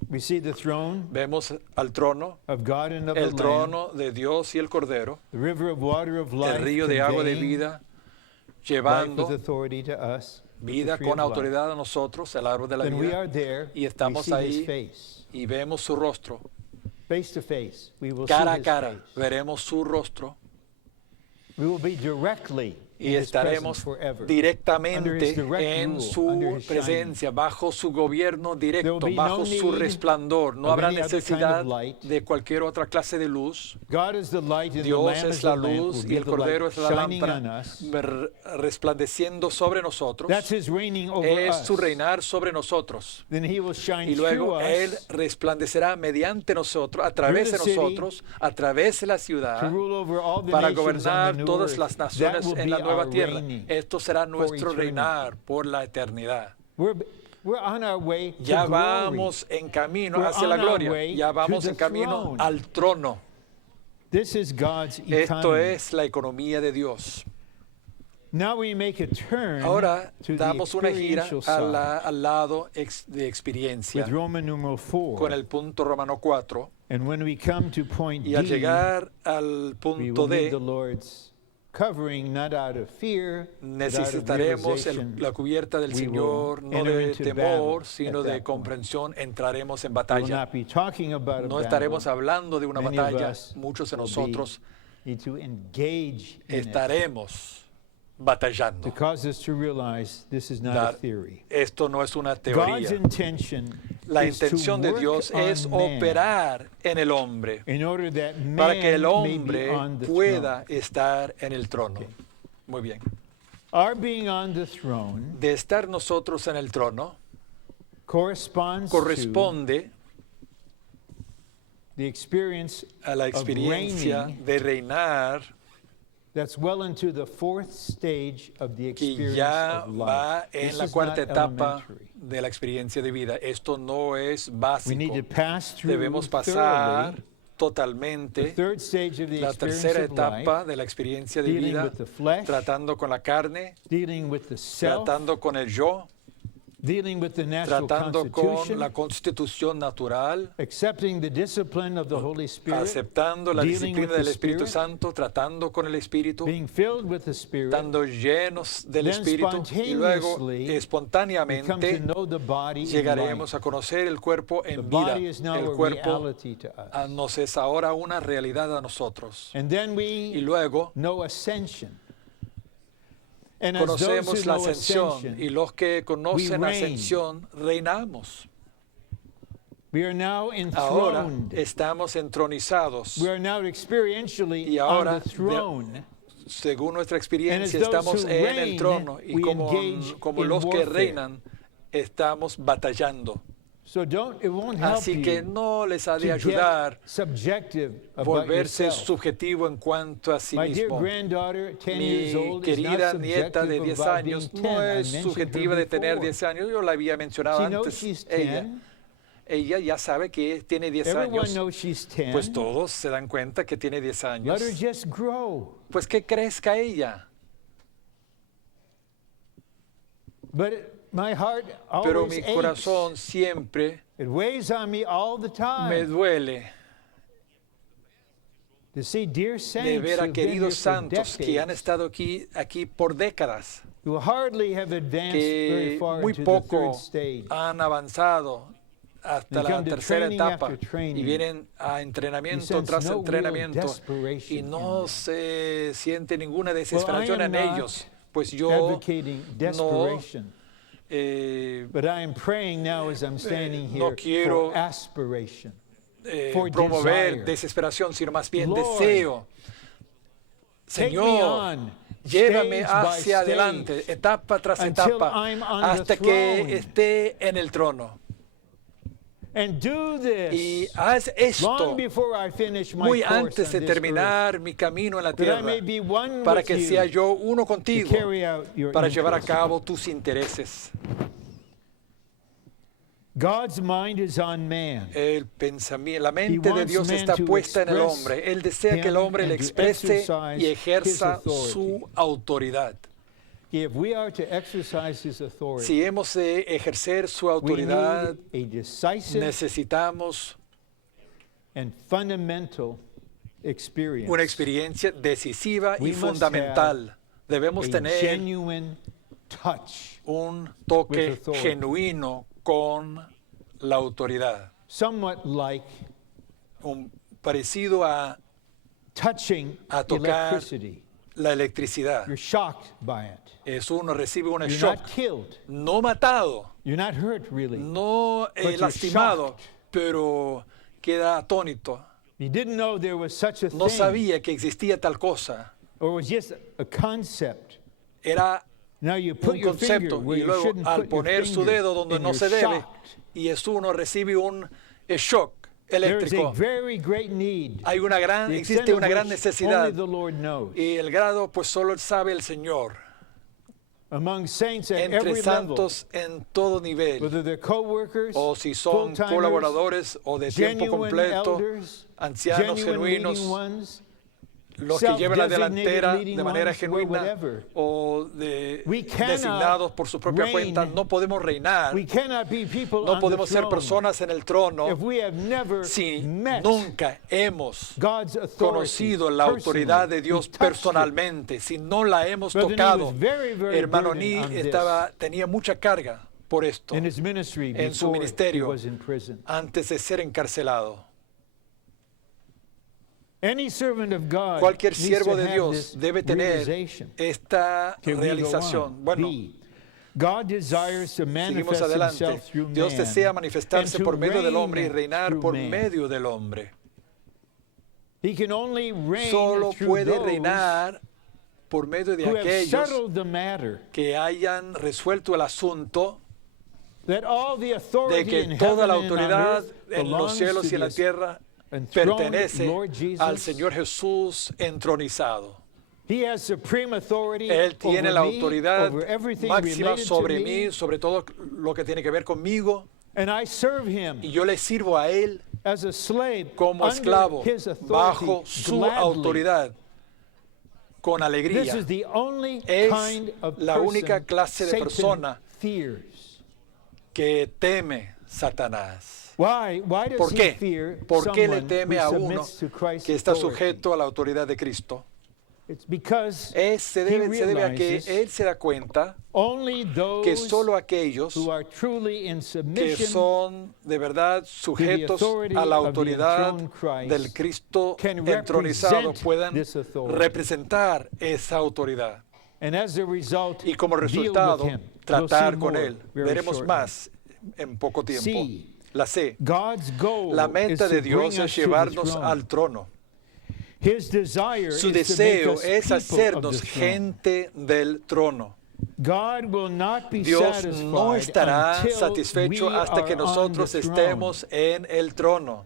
We see the throne Vemos al trono, of God and of el the Lamb, trono de Dios y el Cordero, the river of water of life, el río de agua de conveying vida, life llevando with authority to us, with the vida tree con of life. autoridad a nosotros, el árbol de la Then we are vida, there, y we estamos see his ahí face. y vemos su rostro. Face to face, we will Cara see a his cara face. veremos su rostro We will be directly y in his presence estaremos forever. Under directamente his direct en rule, su under his presencia, bajo su gobierno directo, be bajo no su need resplandor. No of habrá any other kind of necesidad light. de cualquier otra clase de luz. God is the light and the Dios Lamb es is la the lamp, luz will y be el the light Cordero es la shining on lámpara us. resplandeciendo sobre nosotros. That's his reigning over Es us. su reinar sobre nosotros. Then he will shine Y through luego Él us resplandecerá mediante nosotros, a través de the city, nosotros, a través de la to ciudad, rule over all the para nations on gobernar the new todas earth. las That naciones will en be la nueva our tierra. reigning. Esto será nuestro eternity. reinar por la eternidad. We're on our way to Ya glory. vamos en camino We're hacia la on our gloria. way Ya to vamos the en camino throne. al trono. This is God's Esto economy. es la economía de Dios. Now we make a turn Ahora to the damos una gira experiential side al lado de experiencia with Roman numeral 4. con el punto Romano 4. And when we come to point Y al D, llegar al we punto will need D, the Lord's covering not out of fear, necesitaremos la cubierta del Señor, no de temor, sino de point. comprensión. Entraremos en We will batalla. not be talking about a No estaremos battle. hablando de una Many of batalla. us Muchos de will nosotros need to engage in it estaremos batallando. to cause us to realize this is not a theory. Esto no es una God's teoría. intention La is to intención de work Dios on es man operar en el hombre in order that para que el man may be hombre on the pueda throne. estar en el trono. Muy bien. Our being on the throne De estar nosotros en el trono corresponds to corresponde the experience a la of experiencia reigning de reinar that's well into the fourth stage of the que experience ya of va life. en This la is cuarta not etapa elementary. de la experiencia de vida. Esto no es We need básico. to pass through Debemos pasar thoroughly the totalmente third stage of the la experience tercera of etapa life, de la experiencia de dealing vida, with the flesh, tratando con la carne, dealing with the self, tratando con el yo, dealing with the natural tratando con constitution, la constitución natural, accepting the discipline of the Holy Spirit, aceptando la dealing with disciplina del the Espíritu Spirit, Santo, tratando con el Espíritu, being filled with the Spirit, estando llenos del then Espíritu, y luego spontaneously we come to espontáneamente know the body in llegaremos life. a conocer el cuerpo The en vida. body is now El a cuerpo reality to us. nos es ahora una realidad a nosotros. And then Y we luego know ascension. And as those conocemos who la know ascensión, ascension, y los que conocen reign. ascensión reinamos. we are now Ahora enthroned. estamos entronizados. We are now experientially Y ahora, on the throne. Según nuestra And as experiencia, those estamos who en el reign, trono, y we como engage in los que warfare. reinan, estamos batallando. So it won't help Así que you no les ha de to ayudar get subjective about volverse yourself. subjetivo en cuanto a sí My dear mismo. granddaughter, 10 Mi years old, is querida not nieta de subjective 10 about años being no 10. I es mentioned subjetiva her de tener before. 10 años. Yo la había mencionado She knows antes. she's Ella 10. ya sabe que tiene 10 Everyone años. knows she's 10. Pues todos se dan cuenta que tiene 10 años. Let her just grow. Pues que crezca ella. But my heart Pero always mi corazón siempre aches. It weighs on me all the me time duele to see dear de saints ver a who've been here queridos for santos que han decades, estado aquí por décadas, who hardly have advanced very que far muy into the poco third stage. han avanzado hasta They la come to tercera training etapa after training. y vienen a You entrenamiento sense tras no real entrenamiento desperation y in no them. se siente ninguna desesperación am en not ellos. Pues yo advocating desperation. But I am praying now as I'm standing no here quiero, for aspiration, for promover desire. desesperación, sino más bien Lord, deseo. Take me Señor, on, llévame stage by hacia adelante, stage, etapa tras until etapa, I'm on the hasta que throne. esté en el trono. and do this Y haz esto long before I finish my muy course antes de on this earth, terminar mi camino en la that I tierra, may be one para with que you sea yo uno to contigo, carry out your para llevar a interests. cabo tus intereses. God's mind is on man. El pensamiento, la mente de wants Dios man está to puesta en el express hombre. Él desea que el hombre him le and to exprese exercise y ejerza his authority. su autoridad. If we are to exercise his authority, Si hemos de ejercer su we autoridad, need a decisive necesitamos and fundamental experience. una experiencia decisiva y We must fundamental. Debemos a tener genuine touch, un with toque authority. genuino con la autoridad, somewhat like parecido a touching A tocar electricity. la electricidad. You're shocked by it. Es uno recibe un You're shock, not killed. no matado, You're not hurt, really. no But you're lastimado, shocked. pero queda atónito. You didn't know there was such a No thing, sabía que existía tal cosa. or it was just a concept. Era Now you put un your finger concepto, where y you luego shouldn't al put your poner su finger, dedo donde and no you're se debe, shocked. y es uno recibe un shock There is a eléctrico. very great need. Hay una gran, the existe extent of una gran which necesidad, only the Lord knows. y el grado pues solo sabe el Señor. Among saints at Entre every level, santos en todo nivel, whether they're co-workers, o si son full-timers, colaboradores o de tiempo genuine completo, elders, ancianos genuine leading genuinos, ones, los que llevan la delantera self-designated de manera leading genuina ones, or whatever. o We cannot designados por su propia reign. cuenta, no podemos reinar, We cannot be people no on podemos the ser throne personas en el trono if we have never si met nunca hemos God's authority conocido la autoridad de Dios personalmente, si no la hemos Brother Nee tocado. was very, very Hermano burdened Ni on this tenía mucha carga por esto in his ministry en su before he ministerio was in prison. antes de ser encarcelado. Any servant of God Cualquier needs siervo to de have Dios this debe tener realization. esta Okay, we go realización. on. Bueno, B, God desires to seguimos manifest adelante. himself through Dios man desea manifestarse and to por medio del hombre y reign reinar through por man. medio del hombre. He can only reign Solo through puede those reinar por medio de who have aquellos settled the matter, que hayan resuelto el asunto that all the de authority que in toda la heaven and on autoridad earth en los belongs cielos to y en la the tierra enthroned pertenece Lord Jesus. al Señor Jesús entronizado. He has supreme authority Él tiene over la me, autoridad over everything máxima related sobre to mí, me, sobre todo lo que tiene que ver conmigo, and I serve him y yo le sirvo a Él as a slave como under esclavo his authority bajo su gladly. autoridad, con This alegría. is the only Es kind of la única person clase de Satan persona fears. que teme Satanás. Why does ¿Por he qué? fear ¿Por qué le someone teme who a uno submits to Christ's que está authority? sujeto a la autoridad de Cristo? It's because Se debe a que realizes él se da cuenta only those que solo aquellos who are truly in que submission son de verdad sujetos authority a la of the autoridad enthroned Christ del Cristo can entronizado represent puedan this authority. representar esa autoridad and as a result y como deal resultado with him. tratar We'll con see él. more very Veremos shortly. más en poco tiempo. C. La C. God's goal La is meta to de Dios bring es us to the llevarnos throne. al trono. His desire Su is to make deseo us es people of hacernos the throne. gente del trono. God will not be Dios satisfied no estará until satisfecho we hasta que are on nosotros the throne. estemos en el trono.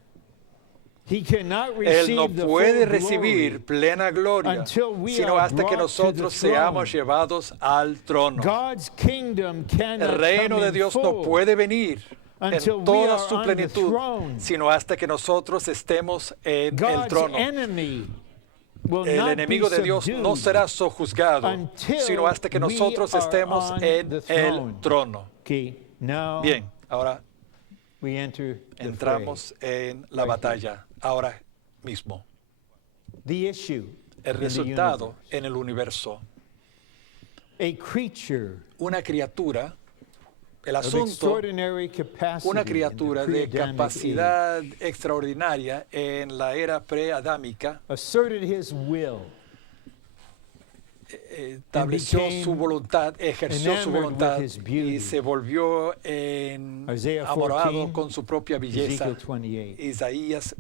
He cannot Él no receive the puede full recibir glory plena gloria, until we sino are hasta que brought to the nosotros throne. seamos llevados al trono. God's kingdom cannot El reino come de in Dios full no puede venir until en we toda are su on the plenitud, throne. sino hasta que nosotros estemos en el God's trono. enemy will El not enemigo be de Dios no subdued será sojuzgado, until sino hasta que nosotros we are estemos on en the el throne. trono. Okay, now Bien, ahora we enter the entramos en la right batalla, ahora mismo. The issue El in the resultado universe. en el universo. A creature Una criatura, el of asunto, extraordinary capacity una in the criatura de pre-Adamic capacidad age extraordinaria en la era preadámica asserted his will, estableció became su voluntad, ejerció su enamored voluntad with his beauty. y se volvió Isaiah enamorado 14, con su propia belleza. Ezekiel 28. Isaías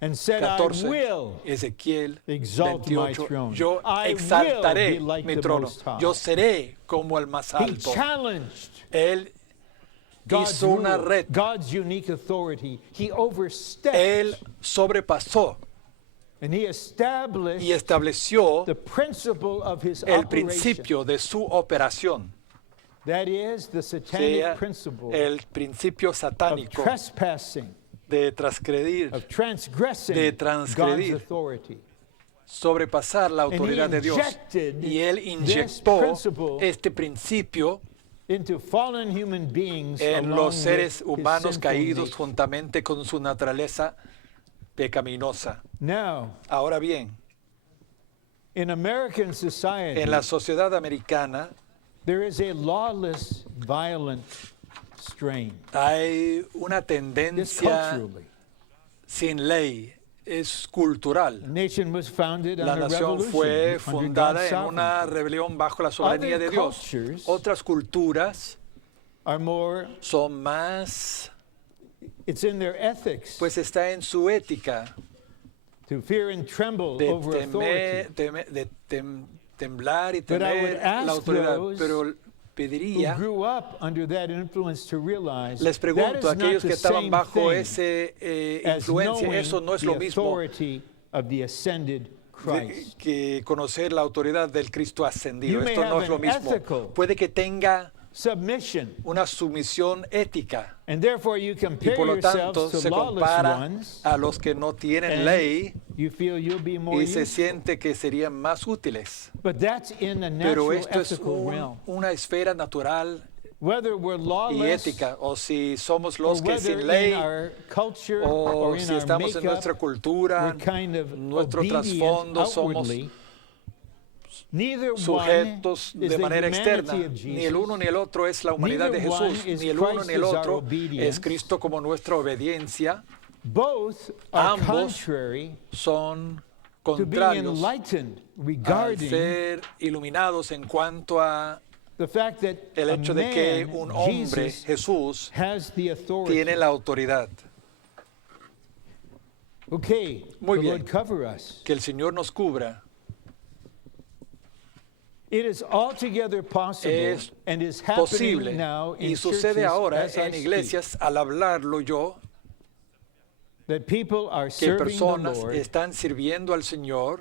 And said, I 14, will Ezequiel exalt my 28, throne. yo I exaltaré will be like mi the trono, Most High. yo seré como el más He alto. challenged Él God's hizo una rule, red, God's unique authority. He overstepped él sobrepasó and he established y estableció the principle of his el operation. principio de su operación, That is the satanic sea principle el principio of satánico trespassing, de transgredir, of transgressing de God's transgredir, authority. sobrepasar la And he autoridad de Dios. injected Y él this inyectó principle este principio into fallen human beings en along los seres with his humanos sinful caídos nature. juntamente con su naturaleza pecaminosa. Now, Ahora bien, in American society, en la sociedad americana there is a lawless, violent strain. hay una It's tendencia culturally. sin ley, es cultural. The nation was founded La on a nación revolution fue under fundada God's en una sovereignty. rebelión bajo la soberanía Other de Dios. cultures Otras culturas Are more, son más, it's in their ethics pues está en su ética to fear and tremble de, over authority. temblar y But I would temer ask la autoridad. those Pero Who pediría, grew up under that influence to realize les that pregunto is a not aquellos the que estaban same bajo thing esa as influencia, knowing eso no es the lo mismo authority of the ascended Christ. que conocer la autoridad del Cristo ascendido. You may Esto no have es lo an mismo. ethical Puede que tenga submission. Una sumisión ética. And therefore you Y compare por lo tanto yourselves to se lawless compara ones, a los que no tienen and ley you feel you'll be more y se useful. siente que serían más útiles. But that's in the Pero natural esto es ethical realm. una esfera natural Whether we're y lawless ética, o si somos or los que whether sin ley, in our culture o or in si our estamos en nuestra makeup, cultura, we're kind of nuestro obedient trasfondo, somos outwardly, neither one sujetos is de the manera externa. humanity of Ni el uno Jesus. ni el otro es la humanidad de Neither one Jesús, is ni el uno Christ ni el as our otro obedience. es Cristo como nuestra obediencia. Both are Ambos contrary son to being contrarios enlightened al regarding ser iluminados en cuanto a the fact that el a hecho de que man, un hombre, Jesus, Jesús, has the authority. tiene la autoridad. Okay, Muy the bien. Lord cover us. Que el Señor nos cubra. It is altogether possible Es and is happening posible now in y sucede churches ahora as I en speak, iglesias al hablarlo yo, that people are que serving the personas Lord están sirviendo al Señor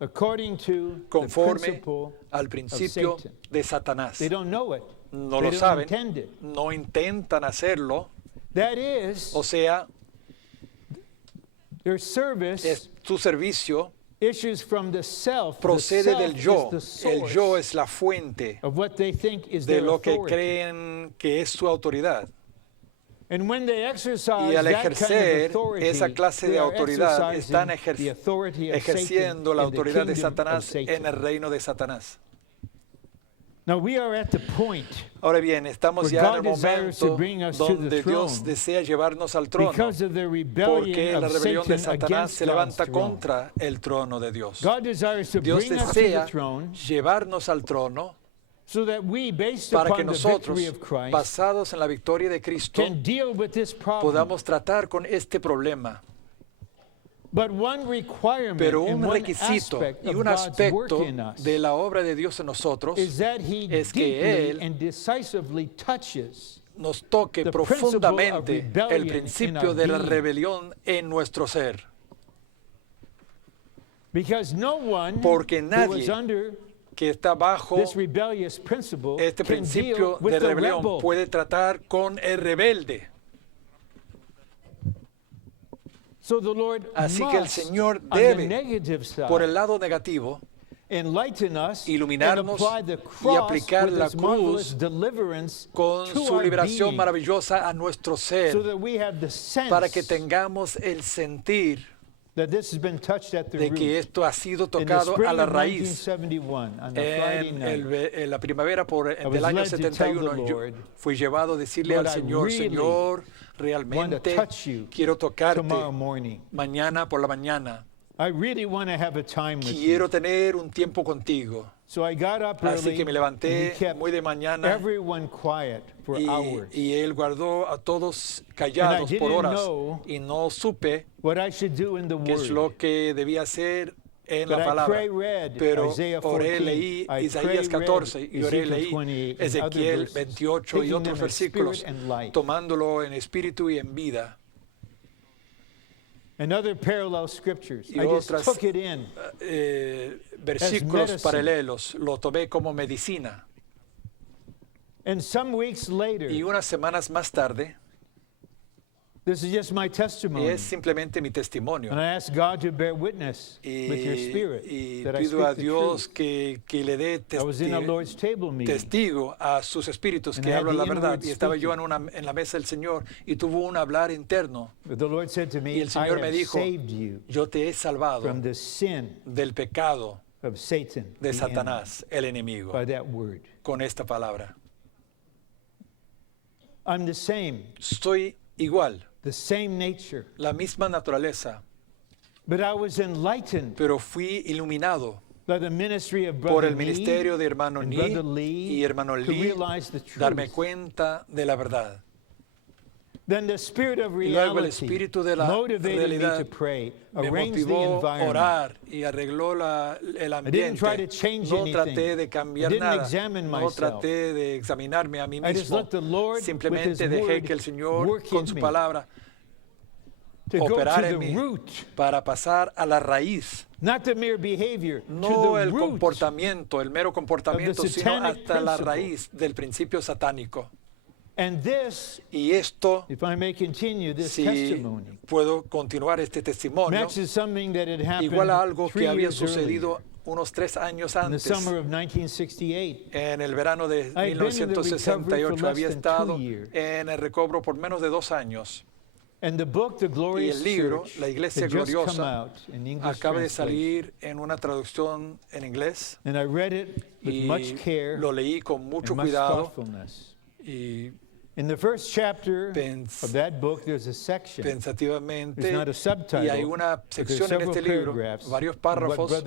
according to the conforme principle al of principio Satan. de Satanás. They don't know it. No They lo don't saben, intend it. no intentan hacerlo, That is, o sea, their service tu servicio issues from the self. The procede self del yo. is the El yo source es la fuente of what they think is de their lo que authority. creen que es su autoridad. And when they exercise Y al that kind of ejercer authority, esa clase they de are autoridad, exercising están the authority of ejerciendo Satan la in the autoridad de kingdom of Satanás Satan. en el reino de Satanás. Now we are at the point Ahora bien, estamos where ya en el God desires to momento bring us to the donde Dios throne desea llevarnos al trono, because of the porque rebellion la of rebelión de Satan Satanás against se God's levanta throne. contra el trono de Dios. God desires to Dios bring us to the desea throne llevarnos al trono so that we, based para que upon the nosotros, victory of Christ, basados en la victoria de Cristo, can deal with this problem. podamos tratar con este problema. But one requirement Pero and un one requisito aspect y of un God's work aspecto in us de la obra de Dios en nosotros is that He es que deeply Él and decisively touches nos toque the principle of profundamente rebellion el in principio our de la being. rebelión en nuestro ser. because no one Porque who nadie is under que está bajo this rebellious principle este can principio deal with de the rebelión rebel. puede tratar con el rebelde. So the Lord Así que el must, Señor on the debe, negative side, por el lado negativo, enlighten us and iluminarnos apply the y cross aplicar with la its marvelous cruz deliverance con to su our liberación being, maravillosa a nuestro ser, so that we have the sense para que tengamos el sentir that this has been touched at the de root. que esto ha sido In the tocado spring a la of raíz. 1971, on a Friday En night, la primavera was del año led to tell 71, the yo Lord, fui llevado a decirle Lord, al I Señor, really Señor, want to realmente touch you quiero tocarte tomorrow morning. mañana por la mañana. I really want to have a time with you. Quiero tener un tiempo contigo. So I got up Así early que me and levanté he kept muy de mañana everyone quiet for hours. y Él guardó a todos callados por didn't horas. know Y no supe What I should do in the qué es Word. lo que debía hacer en la But I palabra. read Pero Isaiah oré, 14, leí I Isaías read 14 y oré, Ezekiel leí 28 and other Ezequiel verses, 28 y taking otros them as versículos, spirit and life. tomándolo en espíritu y en vida. And other parallel scriptures. Y I just otras took it in. Versículos medicine. paralelos, lo tomé como medicina. And some weeks later, Y unas semanas más tarde, this is just my testimony. es simplemente mi testimonio. And I ask God to bear witness with your spirit Y that I pido a speak the Dios truth. que le dé I was in a Lord's table meeting. testigo a sus espíritus And que I had hablan la the verdad. inward Y estaba yo speaking. en la mesa del Señor y tuvo un hablar interno. But the Lord said to me, Y el I Señor me have dijo, saved you yo te he salvado from the sin del pecado of Satan, de the Satanás, el enemigo, enemy, by that word. con esta palabra. I'm the same, Estoy igual, the same nature. la misma naturaleza, But I was enlightened pero fui iluminado by the ministry of por Brother el ministerio de hermano and Ni Brother Lee y hermano to Lee, realize the truth. darme cuenta de la verdad. Then the spirit of Y luego el reality espíritu de la motivated me realidad to pray, me arrange the motivó a environment. orar y arregló el didn't try to ambiente. change No anything. traté de cambiar I didn't nada. examine No myself. traté de examinarme a mí I just mismo. let the Lord, with Simplemente His dejé word, que el Señor work con in su me. palabra operar en mí para pasar a la raíz. No el comportamiento, el mero comportamiento, sino hasta la raíz del principio satánico. Y esto, si puedo continuar este testimonio, igual a algo que había sucedido unos 3 años antes, en el verano de 1968. Había estado en el recobro por menos de 2 años. Y el libro, La Iglesia Gloriosa, acaba de salir en una traducción en inglés. Y lo leí con mucho cuidado. Y pensativamente, y hay una sección en este libro, varios párrafos,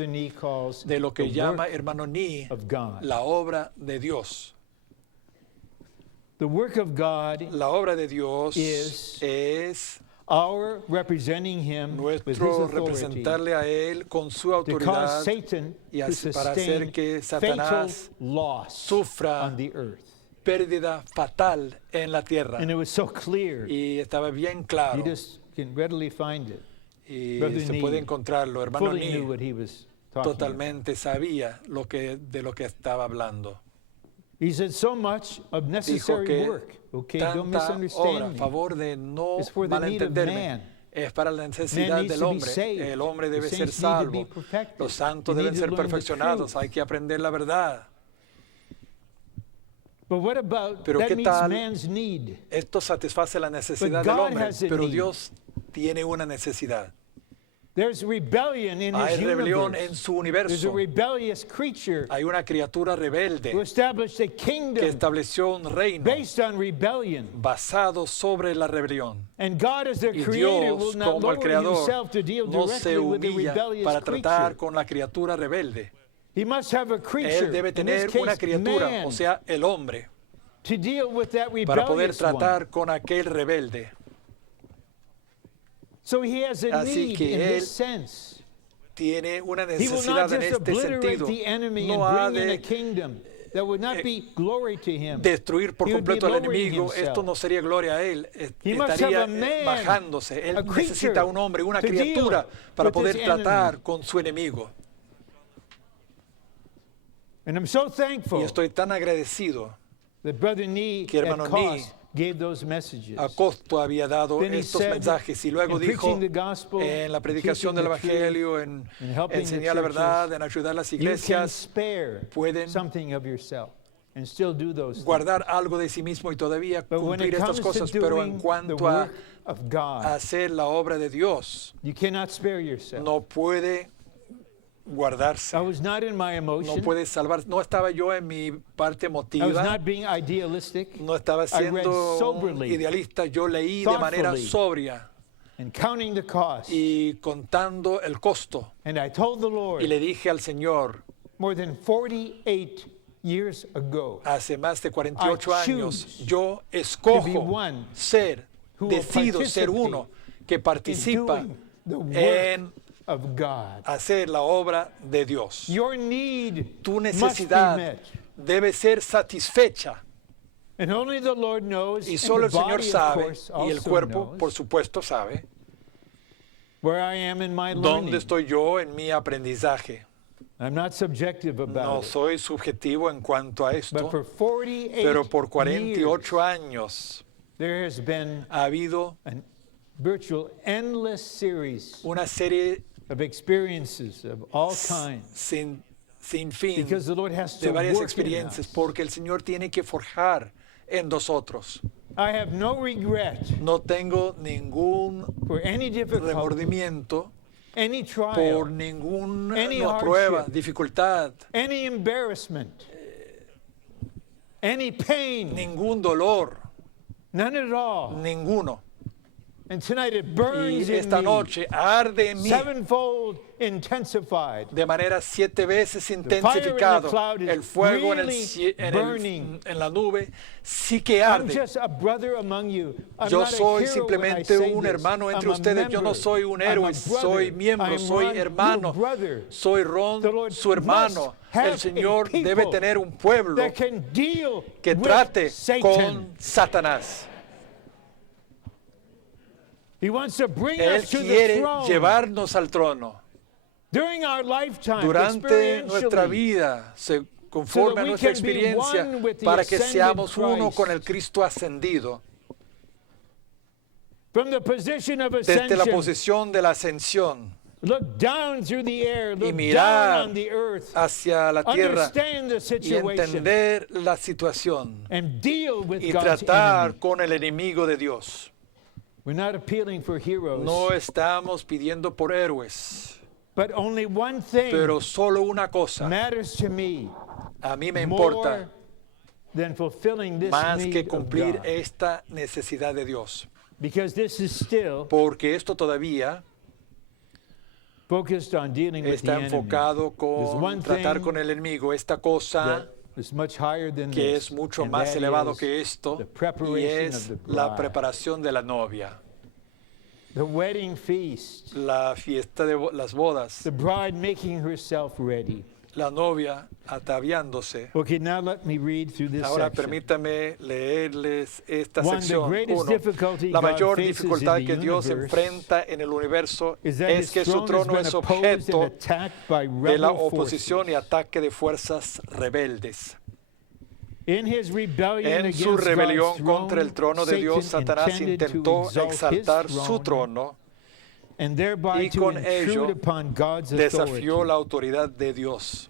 de lo que llama hermano Nee la obra de Dios. La obra de Dios es nuestro representarle a Él con su autoridad y para hacer que Satanás sufra pérdida fatal en la tierra. Y estaba bien claro. Y se puede encontrarlo. Hermano Nee totalmente sabía de lo que estaba hablando. Dijo que tanta obra, a favor de no malentenderme, es para la necesidad del hombre. El hombre debe ser salvo. Los santos deben ser perfeccionados. Hay que aprender la verdad. Pero ¿qué tal? Esto satisface la necesidad del hombre, pero Dios tiene una necesidad. Hay rebelión en su universo. Hay una criatura rebelde que estableció un reino basado sobre la rebelión. Y Dios, como el Creador, no se humilla para tratar con la criatura rebelde. Él debe tener una criatura, o sea, el hombre, para poder tratar con aquel rebelde. Así que Él tiene una necesidad en este sentido. No ha de destruir por completo al enemigo. Esto no sería gloria a Él. Estaría bajándose. Él necesita un hombre, una criatura, para poder tratar con su enemigo. Y estoy tan agradecido que hermano Nee a costo había dado estos mensajes, y luego dijo en la predicación del Evangelio, en enseñar la verdad, en ayudar a las iglesias, pueden guardar algo de sí mismo y todavía cumplir estas cosas, pero en cuanto a hacer la obra de Dios, no puede guardarse. No puede salvar. No estaba yo en mi parte emotiva. No estaba siendo un idealista. Yo leí de manera sobria y contando el costo. Y le dije al Señor, hace más de 48 años, yo decido ser uno que participa en hacer la obra de Dios. Tu necesidad debe ser satisfecha. Y solo el Señor sabe, y el cuerpo, por supuesto, sabe dónde estoy yo en mi aprendizaje. No soy subjetivo en cuanto a esto, pero por 48 años ha habido una serie sin fin de varias experiencias, porque el Señor tiene que forjar en nosotros. No tengo ningún remordimiento por ninguna prueba, dificultad, ningún dolor, ninguno. Y esta noche arde en mí de manera 7 veces intensificado. El fuego en la nube sí que arde. Yo soy simplemente un hermano entre ustedes. Yo no soy un héroe, soy miembro, soy hermano, soy Ron, su hermano. El Señor debe tener un pueblo que trate con Satanás. He wants to bring Él us to the quiere throne. llevarnos al trono. During our lifetime, Durante nuestra experientially, vida, conforme a we nuestra can be experiencia, one with the para que ascended seamos uno Christ. con el Cristo ascendido. from the position of Desde la ascension, posición de la ascensión look down through the air, y look down mirar on the earth, hacia la tierra understand the y situation, entender la situación and deal with y God's tratar enemy. con el enemigo de Dios. We're not appealing for heroes, No estamos pidiendo por héroes, but only one thing pero solo una cosa matters to me a mí me more importa than fulfilling this más need que of cumplir God. esta necesidad de Dios. Because this is still Porque esto todavía focused on dealing with the está enemy. enfocado There's one con tratar thing con el enemigo, esta cosa that is much higher than que this, es mucho and más that elevado is que esto, the y preparation es of the la bride. preparación de la novia, The wedding feast, la fiesta de las bodas, the bride making herself ready. la novia ataviándose. Okay, now let me read through this Ahora section. permítame leerles esta One, the sección. greatest 1. difficulty La God mayor faces in dificultad the que Dios universe enfrenta en el universo is that es his que su throne has trono been es opposed and objeto attacked by de la rebel oposición y forces. ataque de fuerzas rebeldes. In his rebellion En su against rebelión God's contra el throne, trono de Dios, Satan Satanás intended to intentó exalt exaltar his su throne trono and thereby y to con intrude ello upon God's authority. desafió la autoridad de Dios.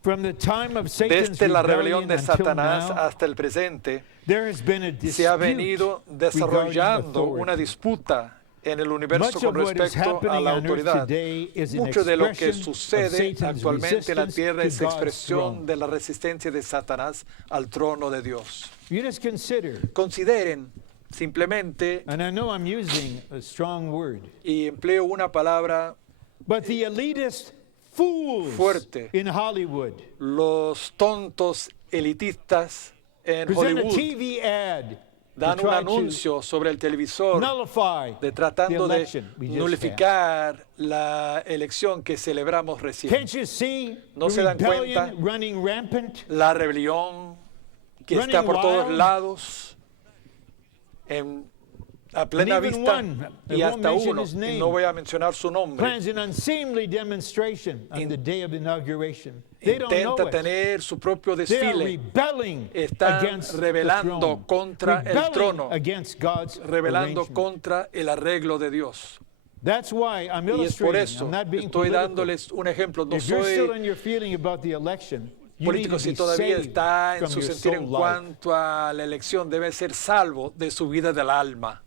From the time of Satan's Desde la rebelión rebellion de until Satanás now, hasta el presente, there has been a se ha dispute venido regarding desarrollando authority. una disputa en el universo Much con of what is respecto a happening la on earth autoridad. today is an Mucho de lo que expression of sucede Satan's actualmente en la resistance tierra to es God's expresión throne. de la resistencia de Satanás al trono de Dios. You just consider, Consideren simplemente, and I know I'm using a strong word, y empleo una palabra, but the elitist fools Fuerte. in Hollywood los tontos elitistas en present a Hollywood TV ad dan to un try to anuncio sobre el televisor nullify de the tratando de election we just had. nulificar la elección que celebramos recién. Can't you see ¿No the se dan rebellion cuenta? running rampant? La rebelión que Running está por todos wild. lados a plena And even vista, one, I y won't hasta mention uno, his y name, no voy a mencionar su nombre, plans an unseemly demonstration on the day of inauguration. They don't know intenta it. tener su propio They are desfile, rebelling están against the rebelando throne, contra el rebelling trono, against God's revelando arrangement. contra el arreglo de Dios. That's why I'm Y es por illustrating. eso, I'm not being estoy political. dándoles un ejemplo, no If you're still soy in your feeling about the election, you need to político, si be todavía saved está en from su your sentir soul en life. cuanto a la elección, debe ser salvo de su vida del alma.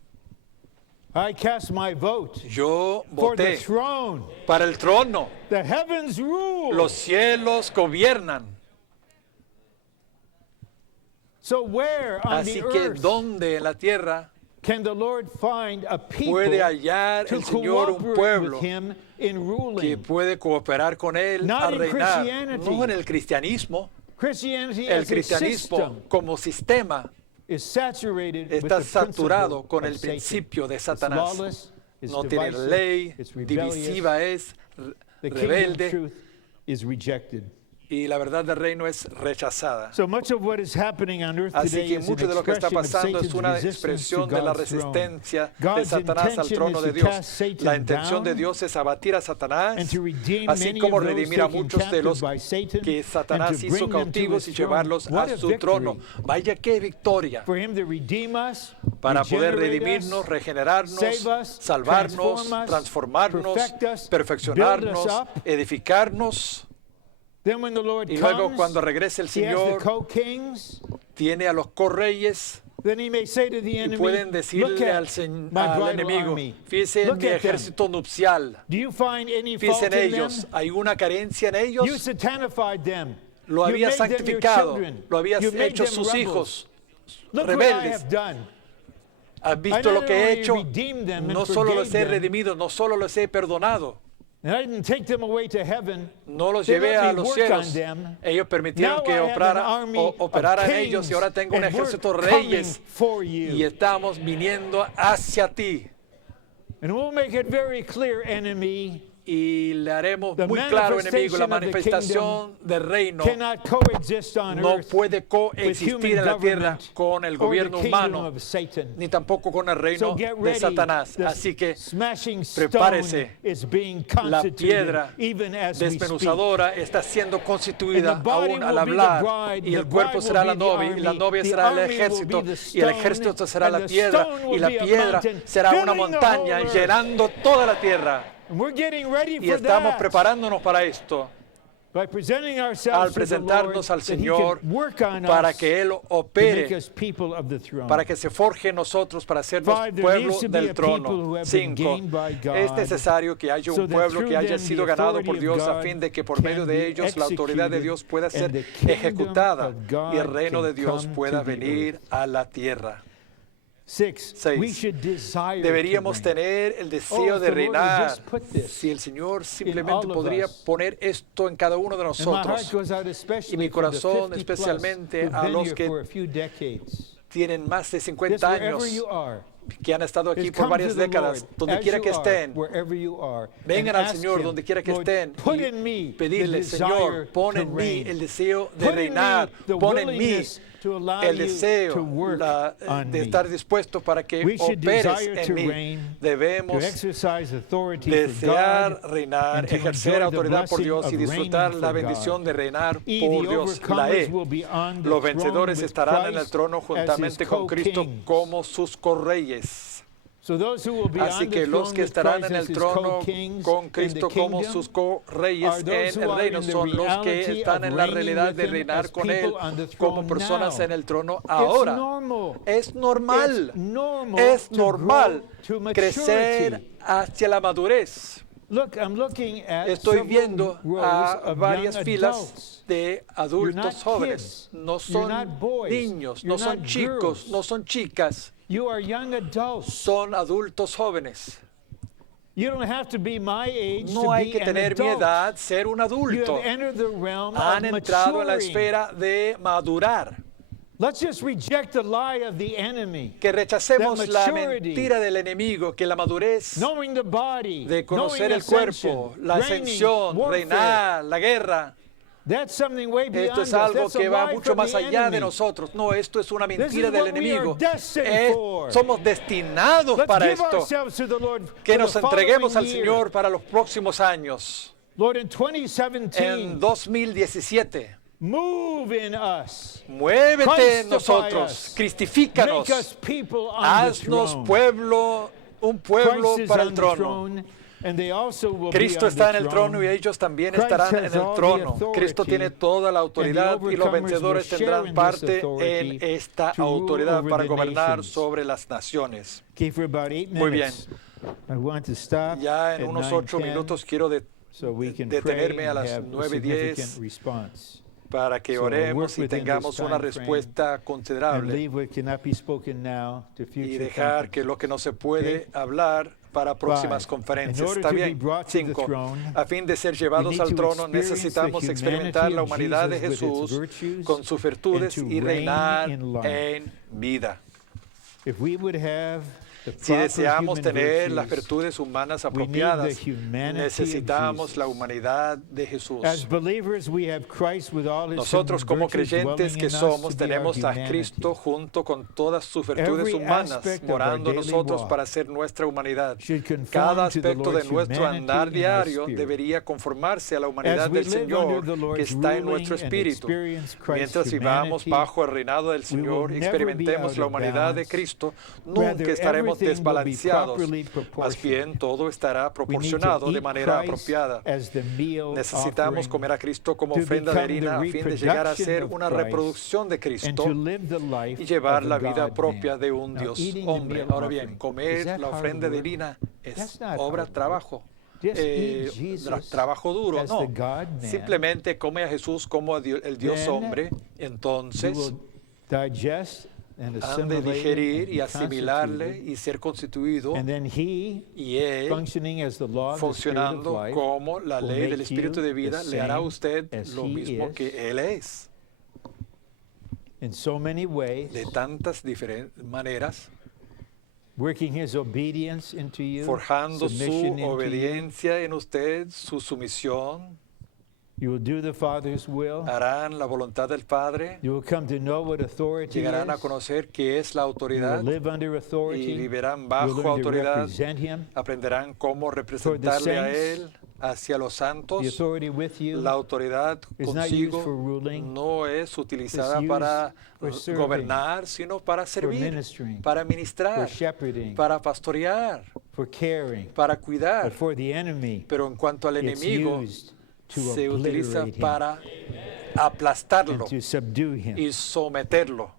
I cast my vote Yo for the voté throne. para el trono, The heavens rule. los cielos gobiernan. So where on Así the que earth ¿dónde en la tierra can the Lord find a people puede hallar to el Señor un cooperate pueblo with him in que ruling? puede cooperar con Él Not a in reinar? Christianity. No en el cristianismo. Christianity El as a cristianismo system como sistema is saturated with está the saturado principle con of el Satan. principio de It's Satanás. lawless, it's No tiene divisive, ley, it's rebellious. divisiva es, The kingdom of rebelde, truth is rejected. y la verdad del reino es rechazada. So much of what is happening on earth Así today que is an mucho de lo que está expression of pasando es Satan's una resistance to expresión de la God's throne. resistencia de God's Satanás al intention trono is de to Dios. cast Satan La intención de down Dios es abatir a Satanás, and to redeem así many como of those redimir a taken muchos de captive los by Satan que and Satanás to hizo bring them to cautivos y his throne. llevarlos What a a su trono. victory. Vaya qué victoria For him to redeem us, para poder regenerate redimirnos, us, regenerarnos, save us, salvarnos, transform us, transformarnos, perfect us, perfeccionarnos, build us up. edificarnos. then when the Lord Y luego comes, cuando regrese el he has the Señor, co-kings, tiene a los correyes then he may say to the y enemy, pueden look decirle al, at my al bridal enemigo, army. fíjese en Look mi at them. ejército nupcial, Do you find any fíjese fault en in them? ellos, ¿hay una carencia en You ellos? satanified them. Lo You había made them your santificado, children. lo había You made hecho them sus rebels. hijos Look what I rebeldes. have done. ¿Has I visto lo not que he only hecho? redeemed them and No solo los he forgave them, redimido, no solo los he perdonado, and I didn't take them away to heaven. no los They llevé let a me los work cielos. on them. Ellos permitieron Now que I have an army of operaran kings ellos y ahora tengo un and we're ejército de coming reyes for y you. estamos viniendo hacia ti. And we'll make it very clear, enemy, y le haremos muy claro, enemigo, la manifestación del reino no puede coexistir en la tierra con el gobierno humano, ni tampoco con el reino de Satanás. Así que prepárese, la piedra desmenuzadora está siendo constituida aún al hablar, y el cuerpo será la novia, y la novia será el ejército, y el ejército será la piedra, y la piedra será una montaña llenando toda la tierra. Y estamos preparándonos para esto al presentarnos al Señor para que Él opere, para que se forje en nosotros para sernos pueblo del trono. 5. Es necesario que haya un pueblo que haya sido ganado por Dios a fin de que por medio de ellos la autoridad de Dios pueda ser ejecutada y el reino de Dios pueda venir a la tierra. 6. Deberíamos tener el deseo de reinar. Si el Señor simplemente podría poner esto en cada uno de nosotros, y mi corazón especialmente a los que tienen más de 50 años, que han estado aquí por varias décadas, donde quiera que estén, vengan al Señor donde quiera que estén y pedirle: Señor, pon en mí el deseo de reinar, pon en mí el deseo de estar dispuesto para que operes en mí. Debemos desear reinar, ejercer autoridad por Dios y disfrutar la bendición de reinar por Dios. La E. Los vencedores estarán en el trono juntamente con Cristo como sus correyes. Así que los que estarán en el trono con Cristo como sus co-reyes en el reino son los que están en la realidad de reinar con Él como personas en el trono ahora. Es normal crecer hacia la madurez. Estoy viendo a varias filas de adultos jóvenes. No son niños, no son chicos, no son chicas. Son adultos jóvenes. No hay que tener mi edad, ser un adulto. Han entrado en la esfera de madurar. Que rechacemos la mentira del enemigo, que la madurez de conocer el cuerpo, la ascensión, reinar, la guerra. Esto es algo que va mucho más allá de nosotros. No, esto es una mentira del enemigo. Somos destinados para esto. Que nos entreguemos al Señor para los próximos años. En 2017. Muévete en nosotros, cristifícanos, haznos un pueblo para el trono. Cristo está en el trono y ellos también estarán en el trono. Cristo tiene toda la autoridad y los vencedores tendrán parte en esta autoridad para gobernar sobre las naciones. Muy bien. Ya en unos 8 minutos quiero detenerme a las 9:10 para que oremos y tengamos una respuesta considerable y dejar que lo que no se puede hablar para próximas conferencias. Está bien. 5. A fin de ser llevados al trono, necesitamos experimentar la humanidad de Jesús con sus virtudes y reinar en vida. Si deseamos tener las virtudes humanas apropiadas, necesitamos la humanidad de Jesús. Nosotros como creyentes que somos, tenemos a Cristo junto con todas sus virtudes humanas, morando en nosotros para ser nuestra humanidad. Cada aspecto de nuestro andar diario debería conformarse a la humanidad del Señor que está en nuestro espíritu. Mientras vivamos bajo el reinado del Señor y experimentemos la humanidad de Cristo, nunca estaremos desbalanceados, más bien todo estará proporcionado de manera apropiada. Necesitamos comer a Cristo como ofrenda de harina a fin de llegar a ser una reproducción de Cristo y llevar la vida propia de un Dios hombre. Ahora bien, comer la ofrenda de harina es trabajo. Trabajo duro, no. Simplemente come a Jesús como el Dios hombre, entonces han de digerir y asimilarle y ser constituido, y Él, funcionando como la ley del Espíritu de vida, le hará a usted lo mismo que Él es. De tantas diferentes maneras, working his obedience into you, forjando su submission into you. obediencia en usted, su sumisión. You will do the Father's will. Harán la voluntad del Padre. You will come to know what authority Llegarán a is. conocer qué es la You autoridad will live under y authority. vivirán You'll bajo learn to autoridad. represent him. Aprenderán cómo representarle a saints, Él hacia los The santos. authority with you La autoridad is not used consigo for ruling, no es utilizada used para for serving, gobernar, sino para for servir, ministering, para for ministrar, shepherding, para pastorear, for caring. para But cuidar. for the enemy, Pero en cuanto al it's enemigo, used to se utiliza obliterate him para aplastarlo and to subdue him. y someterlo.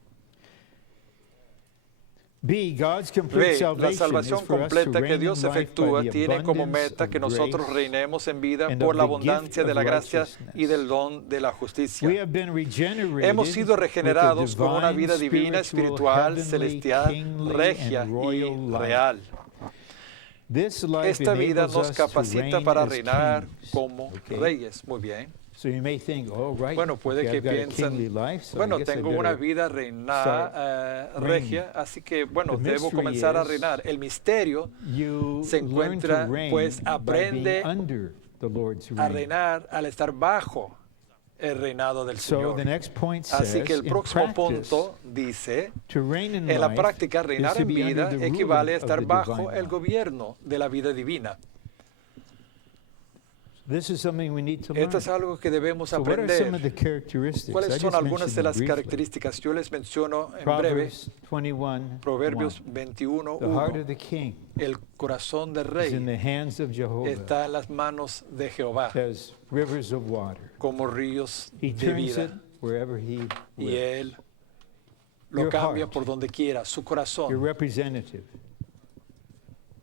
B, God's complete Ve, la salvation is salvación for us to completa que reign in Dios life by efectúa the tiene como abundance meta of que nosotros grace reinemos en vida and por of la the gift abundancia de of la gracia righteousness. y del don de la justicia. We have been regenerated Hemos sido with a regenerados con una divine, vida divina, spiritual, espiritual, heavenly, celestial, kingly, regia and y royal life. real. This life Esta vida enables nos us to capacita reign para as reinar kings. como Okay? reyes. Muy bien. So you may think, oh, right, Bueno, puede okay, que I've got a kingly piensen, life, so I bueno, guess I tengo una better vida reinada, regia, así que, bueno, The debo mystery comenzar a is reinar. El misterio You se learn encuentra, to reign pues, by aprende being under the Lord's a reign. reinar al estar bajo el reinado del So Señor. the next point Así says, que el in próximo practice, punto dice, to reign in en la life práctica, is reinar to en be under vida the ruling equivale a of estar the bajo divine el law. gobierno de la vida divina. This is something we need to learn. Esto es algo que debemos So what are some of aprender. the characteristics? I ¿Cuáles son just algunas mentioned de them las briefly. características? Yo les menciono en breve. Proverbs 21, Proverbios 1. 21, The heart 1. of the king El corazón del is in rey the hands of Jehovah, está en las manos de Jehová, as rivers of water. como ríos He de turns it vida. wherever he Y wills. Él lo Your cambia heart. por donde quiera, su Your corazón. representative.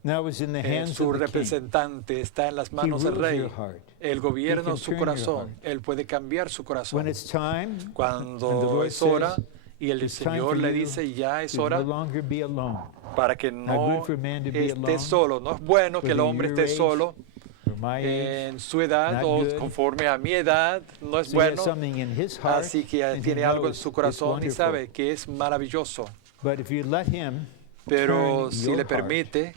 Now it's in the hands Su of the king. representante está en las He manos del rules rey. your heart. Él gobierna can su turn your corazón. heart. Él puede cambiar su When corazón. it's time, and the Cuando Lord es hora says, y el "It's time Señor for le you dice ya es to no hora longer be alone. para que Not no good for man to be alone, esté solo. No es bueno que el whether hombre your esté age solo or my age. en su edad not o good. conforme a mi edad. No es So he has bueno. something in his heart, Así que and he tiene algo en knows su it's corazón y wonderful. sabe que es maravilloso. But if you let him Pero turn si your le heart permite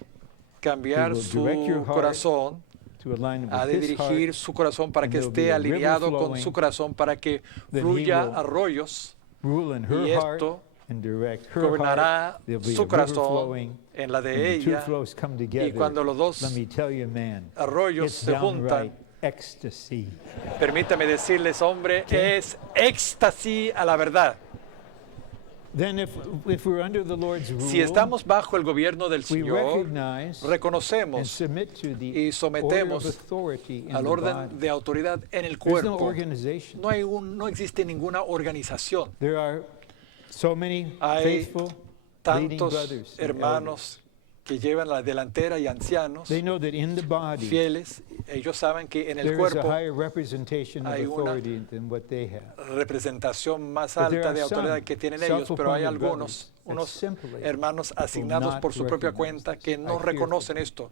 cambiar He will direct your su heart corazón, to align ha with de his dirigir heart, su corazón para and que there'll be esté a river alineado con flowing, su corazón, para que then he fluya will arroyos, rule in her y heart esto and direct her gobernará heart. There'll be su a river corazón flowing. en la When de the two ella, flows come y together, cuando los dos let me tell you, man, arroyos it's se juntan, downright ecstasy. permítame decirles, hombre, es éxtasis a la verdad. Then if we're under the Lord's rule, Si estamos bajo el gobierno del we Señor, recognize and reconocemos submit to the y sometemos order of authority in al the orden body. de autoridad en el There's no cuerpo. organization. No existe ninguna organización. There are so many Hay faithful leading Tantos brothers and hermanos que llevan la delantera y ancianos elders. They know that in the body fieles, ellos saben que en el there is a cuerpo higher representation of hay una authority than what they have. representación más But there alta are de autoridad some que tienen ellos, pero hay self-appointed algunos, brothers that unos simply hermanos asignados not por su propia recognize cuenta this. que I no fear reconocen for esto.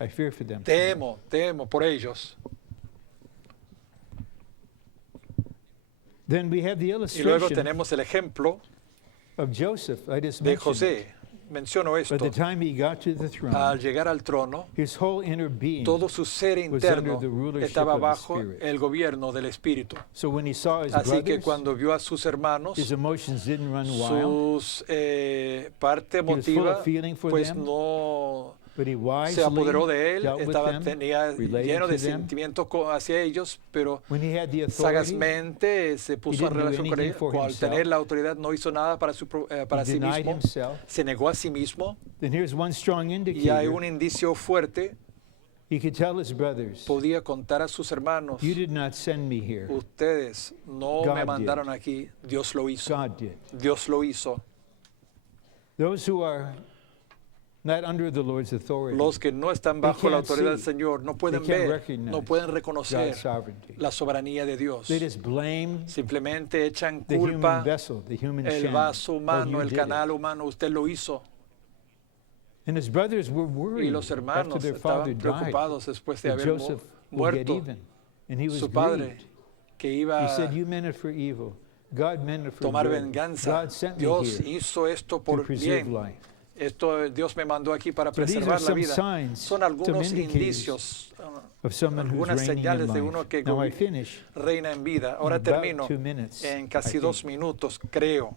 I fear for them. Temo por ellos. Then we have the Y luego illustration tenemos el ejemplo of Joseph. I just de mentioned it. José. Menciono By esto. the time he got to the throne, Al llegar al trono, his whole inner being. todo su ser was interno under the rulership estaba of the bajo Spirit. el gobierno del Espíritu. So when he saw his Así que brothers, cuando vio a sus hermanos, his emotions didn't run wild, sus parte was full emotiva of feeling for pues them, no but he wisely se apoderó de él, dealt with estaba them, tenía related lleno to de them. sentimientos hacia ellos, pero When he had the authority, sagazmente se puso en didn't do relación con anything ellos. for Al himself. tener la autoridad no hizo nada para, para he sí denied mismo, himself. se negó a sí mismo, Then here's one strong y hay indicator. un indicio fuerte. He could tell his brothers, Podía contar a sus hermanos, you did not send me here. ustedes no God me did. mandaron aquí, Dios lo hizo. God did. Dios lo hizo. Those who are not under the Lord's authority, Los que no están bajo la can't autoridad del see. Señor no pueden They can't ver, recognize no pueden reconocer God's sovereignty. la soberanía de Dios. They just blame Simplemente echan the human culpa, vessel, the human el channel. vaso Oh, humano, you el did canal it. humano, usted lo hizo. And his brothers were Y worried los after hermanos their father estaban died preocupados después de that haber Joseph would get muerto even. And he was su padre, grieved. que iba He a said, you meant it for evil. God meant it for tomar good. venganza. God sent me Dios here hizo esto to por preserve bien. life. Esto Dios me mandó aquí para preservar la vida. Son algunos indicios, algunas señales de uno que reina en vida. Ahora termino en casi 2 minutos, creo.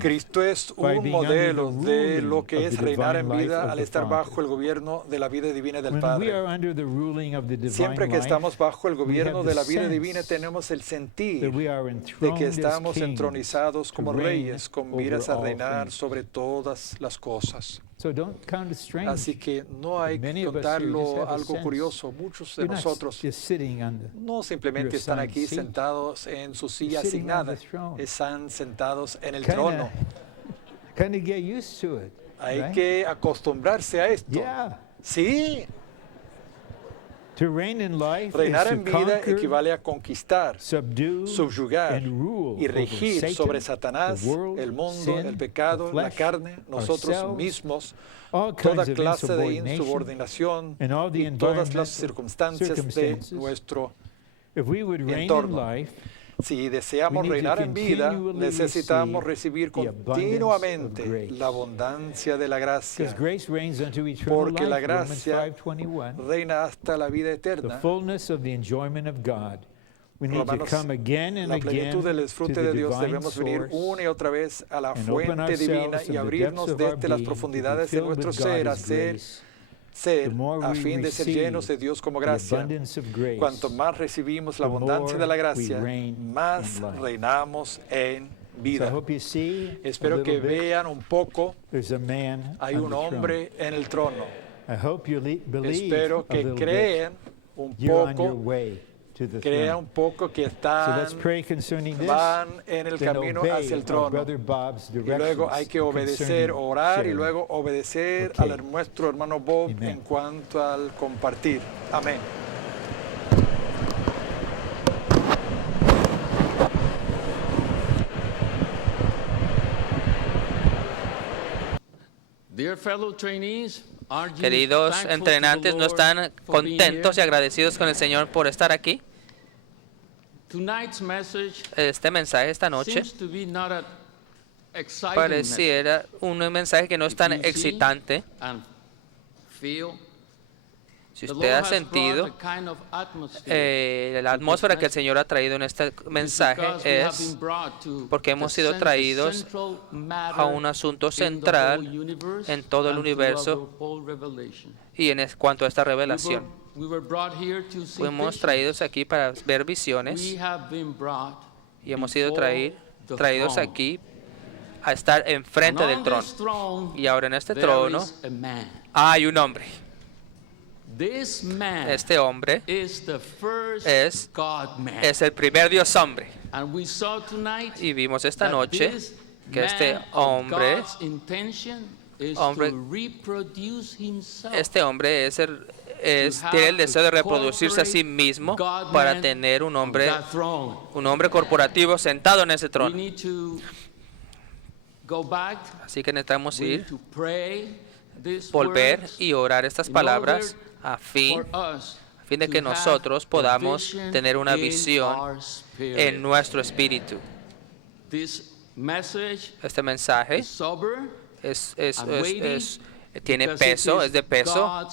Cristo es un modelo de lo que es reinar en vida al estar bajo el gobierno de la vida divina del Padre. Siempre que estamos bajo el gobierno de la vida divina, tenemos el sentir de que estamos entronizados como reyes, con miras a reinar sobre todas las cosas. Así que no hay que contarlo algo curioso. Muchos de nosotros no simplemente están aquí sentados en su silla asignada, están sentados en el trono. Hay que acostumbrarse a esto. Sí. Reinar en vida equivale a conquistar, subyugar y regir sobre Satanás, el mundo, el pecado, la carne, nosotros mismos, toda clase de insubordinación y todas las circunstancias de nuestro entorno. Si deseamos reinar en vida, necesitamos recibir continuamente la abundancia de la gracia, porque la gracia reina hasta la vida eterna. Romanos, la plenitud del disfrute de Dios, debemos venir una y otra vez a la fuente divina y abrirnos desde las profundidades de nuestro ser a ser a fin de ser llenos de Dios como gracia. Cuanto más recibimos la abundancia de la gracia, más reinamos en vida. Espero que vean un poco. Hay un hombre en el trono. Espero que crean un poco que van en el camino hacia el trono. Y luego hay que obedecer, orar y luego obedecer a nuestro hermano Bob en cuanto al compartir. Amén. Queridos entrenantes, ¿no están contentos y agradecidos con el Señor por estar aquí? Este mensaje esta noche pareciera un mensaje que no es tan excitante. Si usted ha sentido la atmósfera que el Señor ha traído en este mensaje, es porque hemos sido traídos a un asunto central en todo el universo y en cuanto a esta revelación. Fuimos traídos aquí para ver visiones y hemos sido traídos aquí a estar enfrente del trono. Y ahora en este trono hay un hombre. Este hombre es el primer Dios hombre. Y vimos esta noche que este hombre tiene el deseo de reproducirse a sí mismo para tener un hombre corporativo sentado en ese trono. Así que necesitamos volver y orar estas palabras a fin de que nosotros podamos tener una visión en nuestro espíritu. Este mensaje tiene peso, es de peso,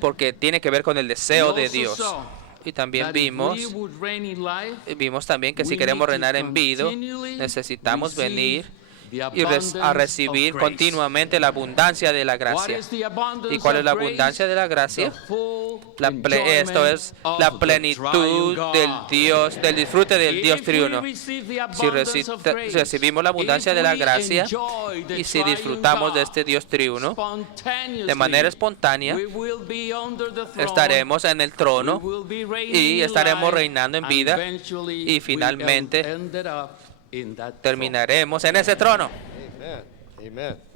porque tiene que ver con el deseo de Dios. Y también vimos también que si queremos reinar en vida, necesitamos venir a recibir continuamente la abundancia de la gracia. ¿Y cuál es la abundancia de la gracia? Esto es la plenitud del disfrute del Dios triuno. Si recibimos la abundancia de la gracia y si disfrutamos de este Dios triuno, de manera espontánea, estaremos en el trono y estaremos reinando en vida y finalmente terminaremos en ese trono. Amen. Amen.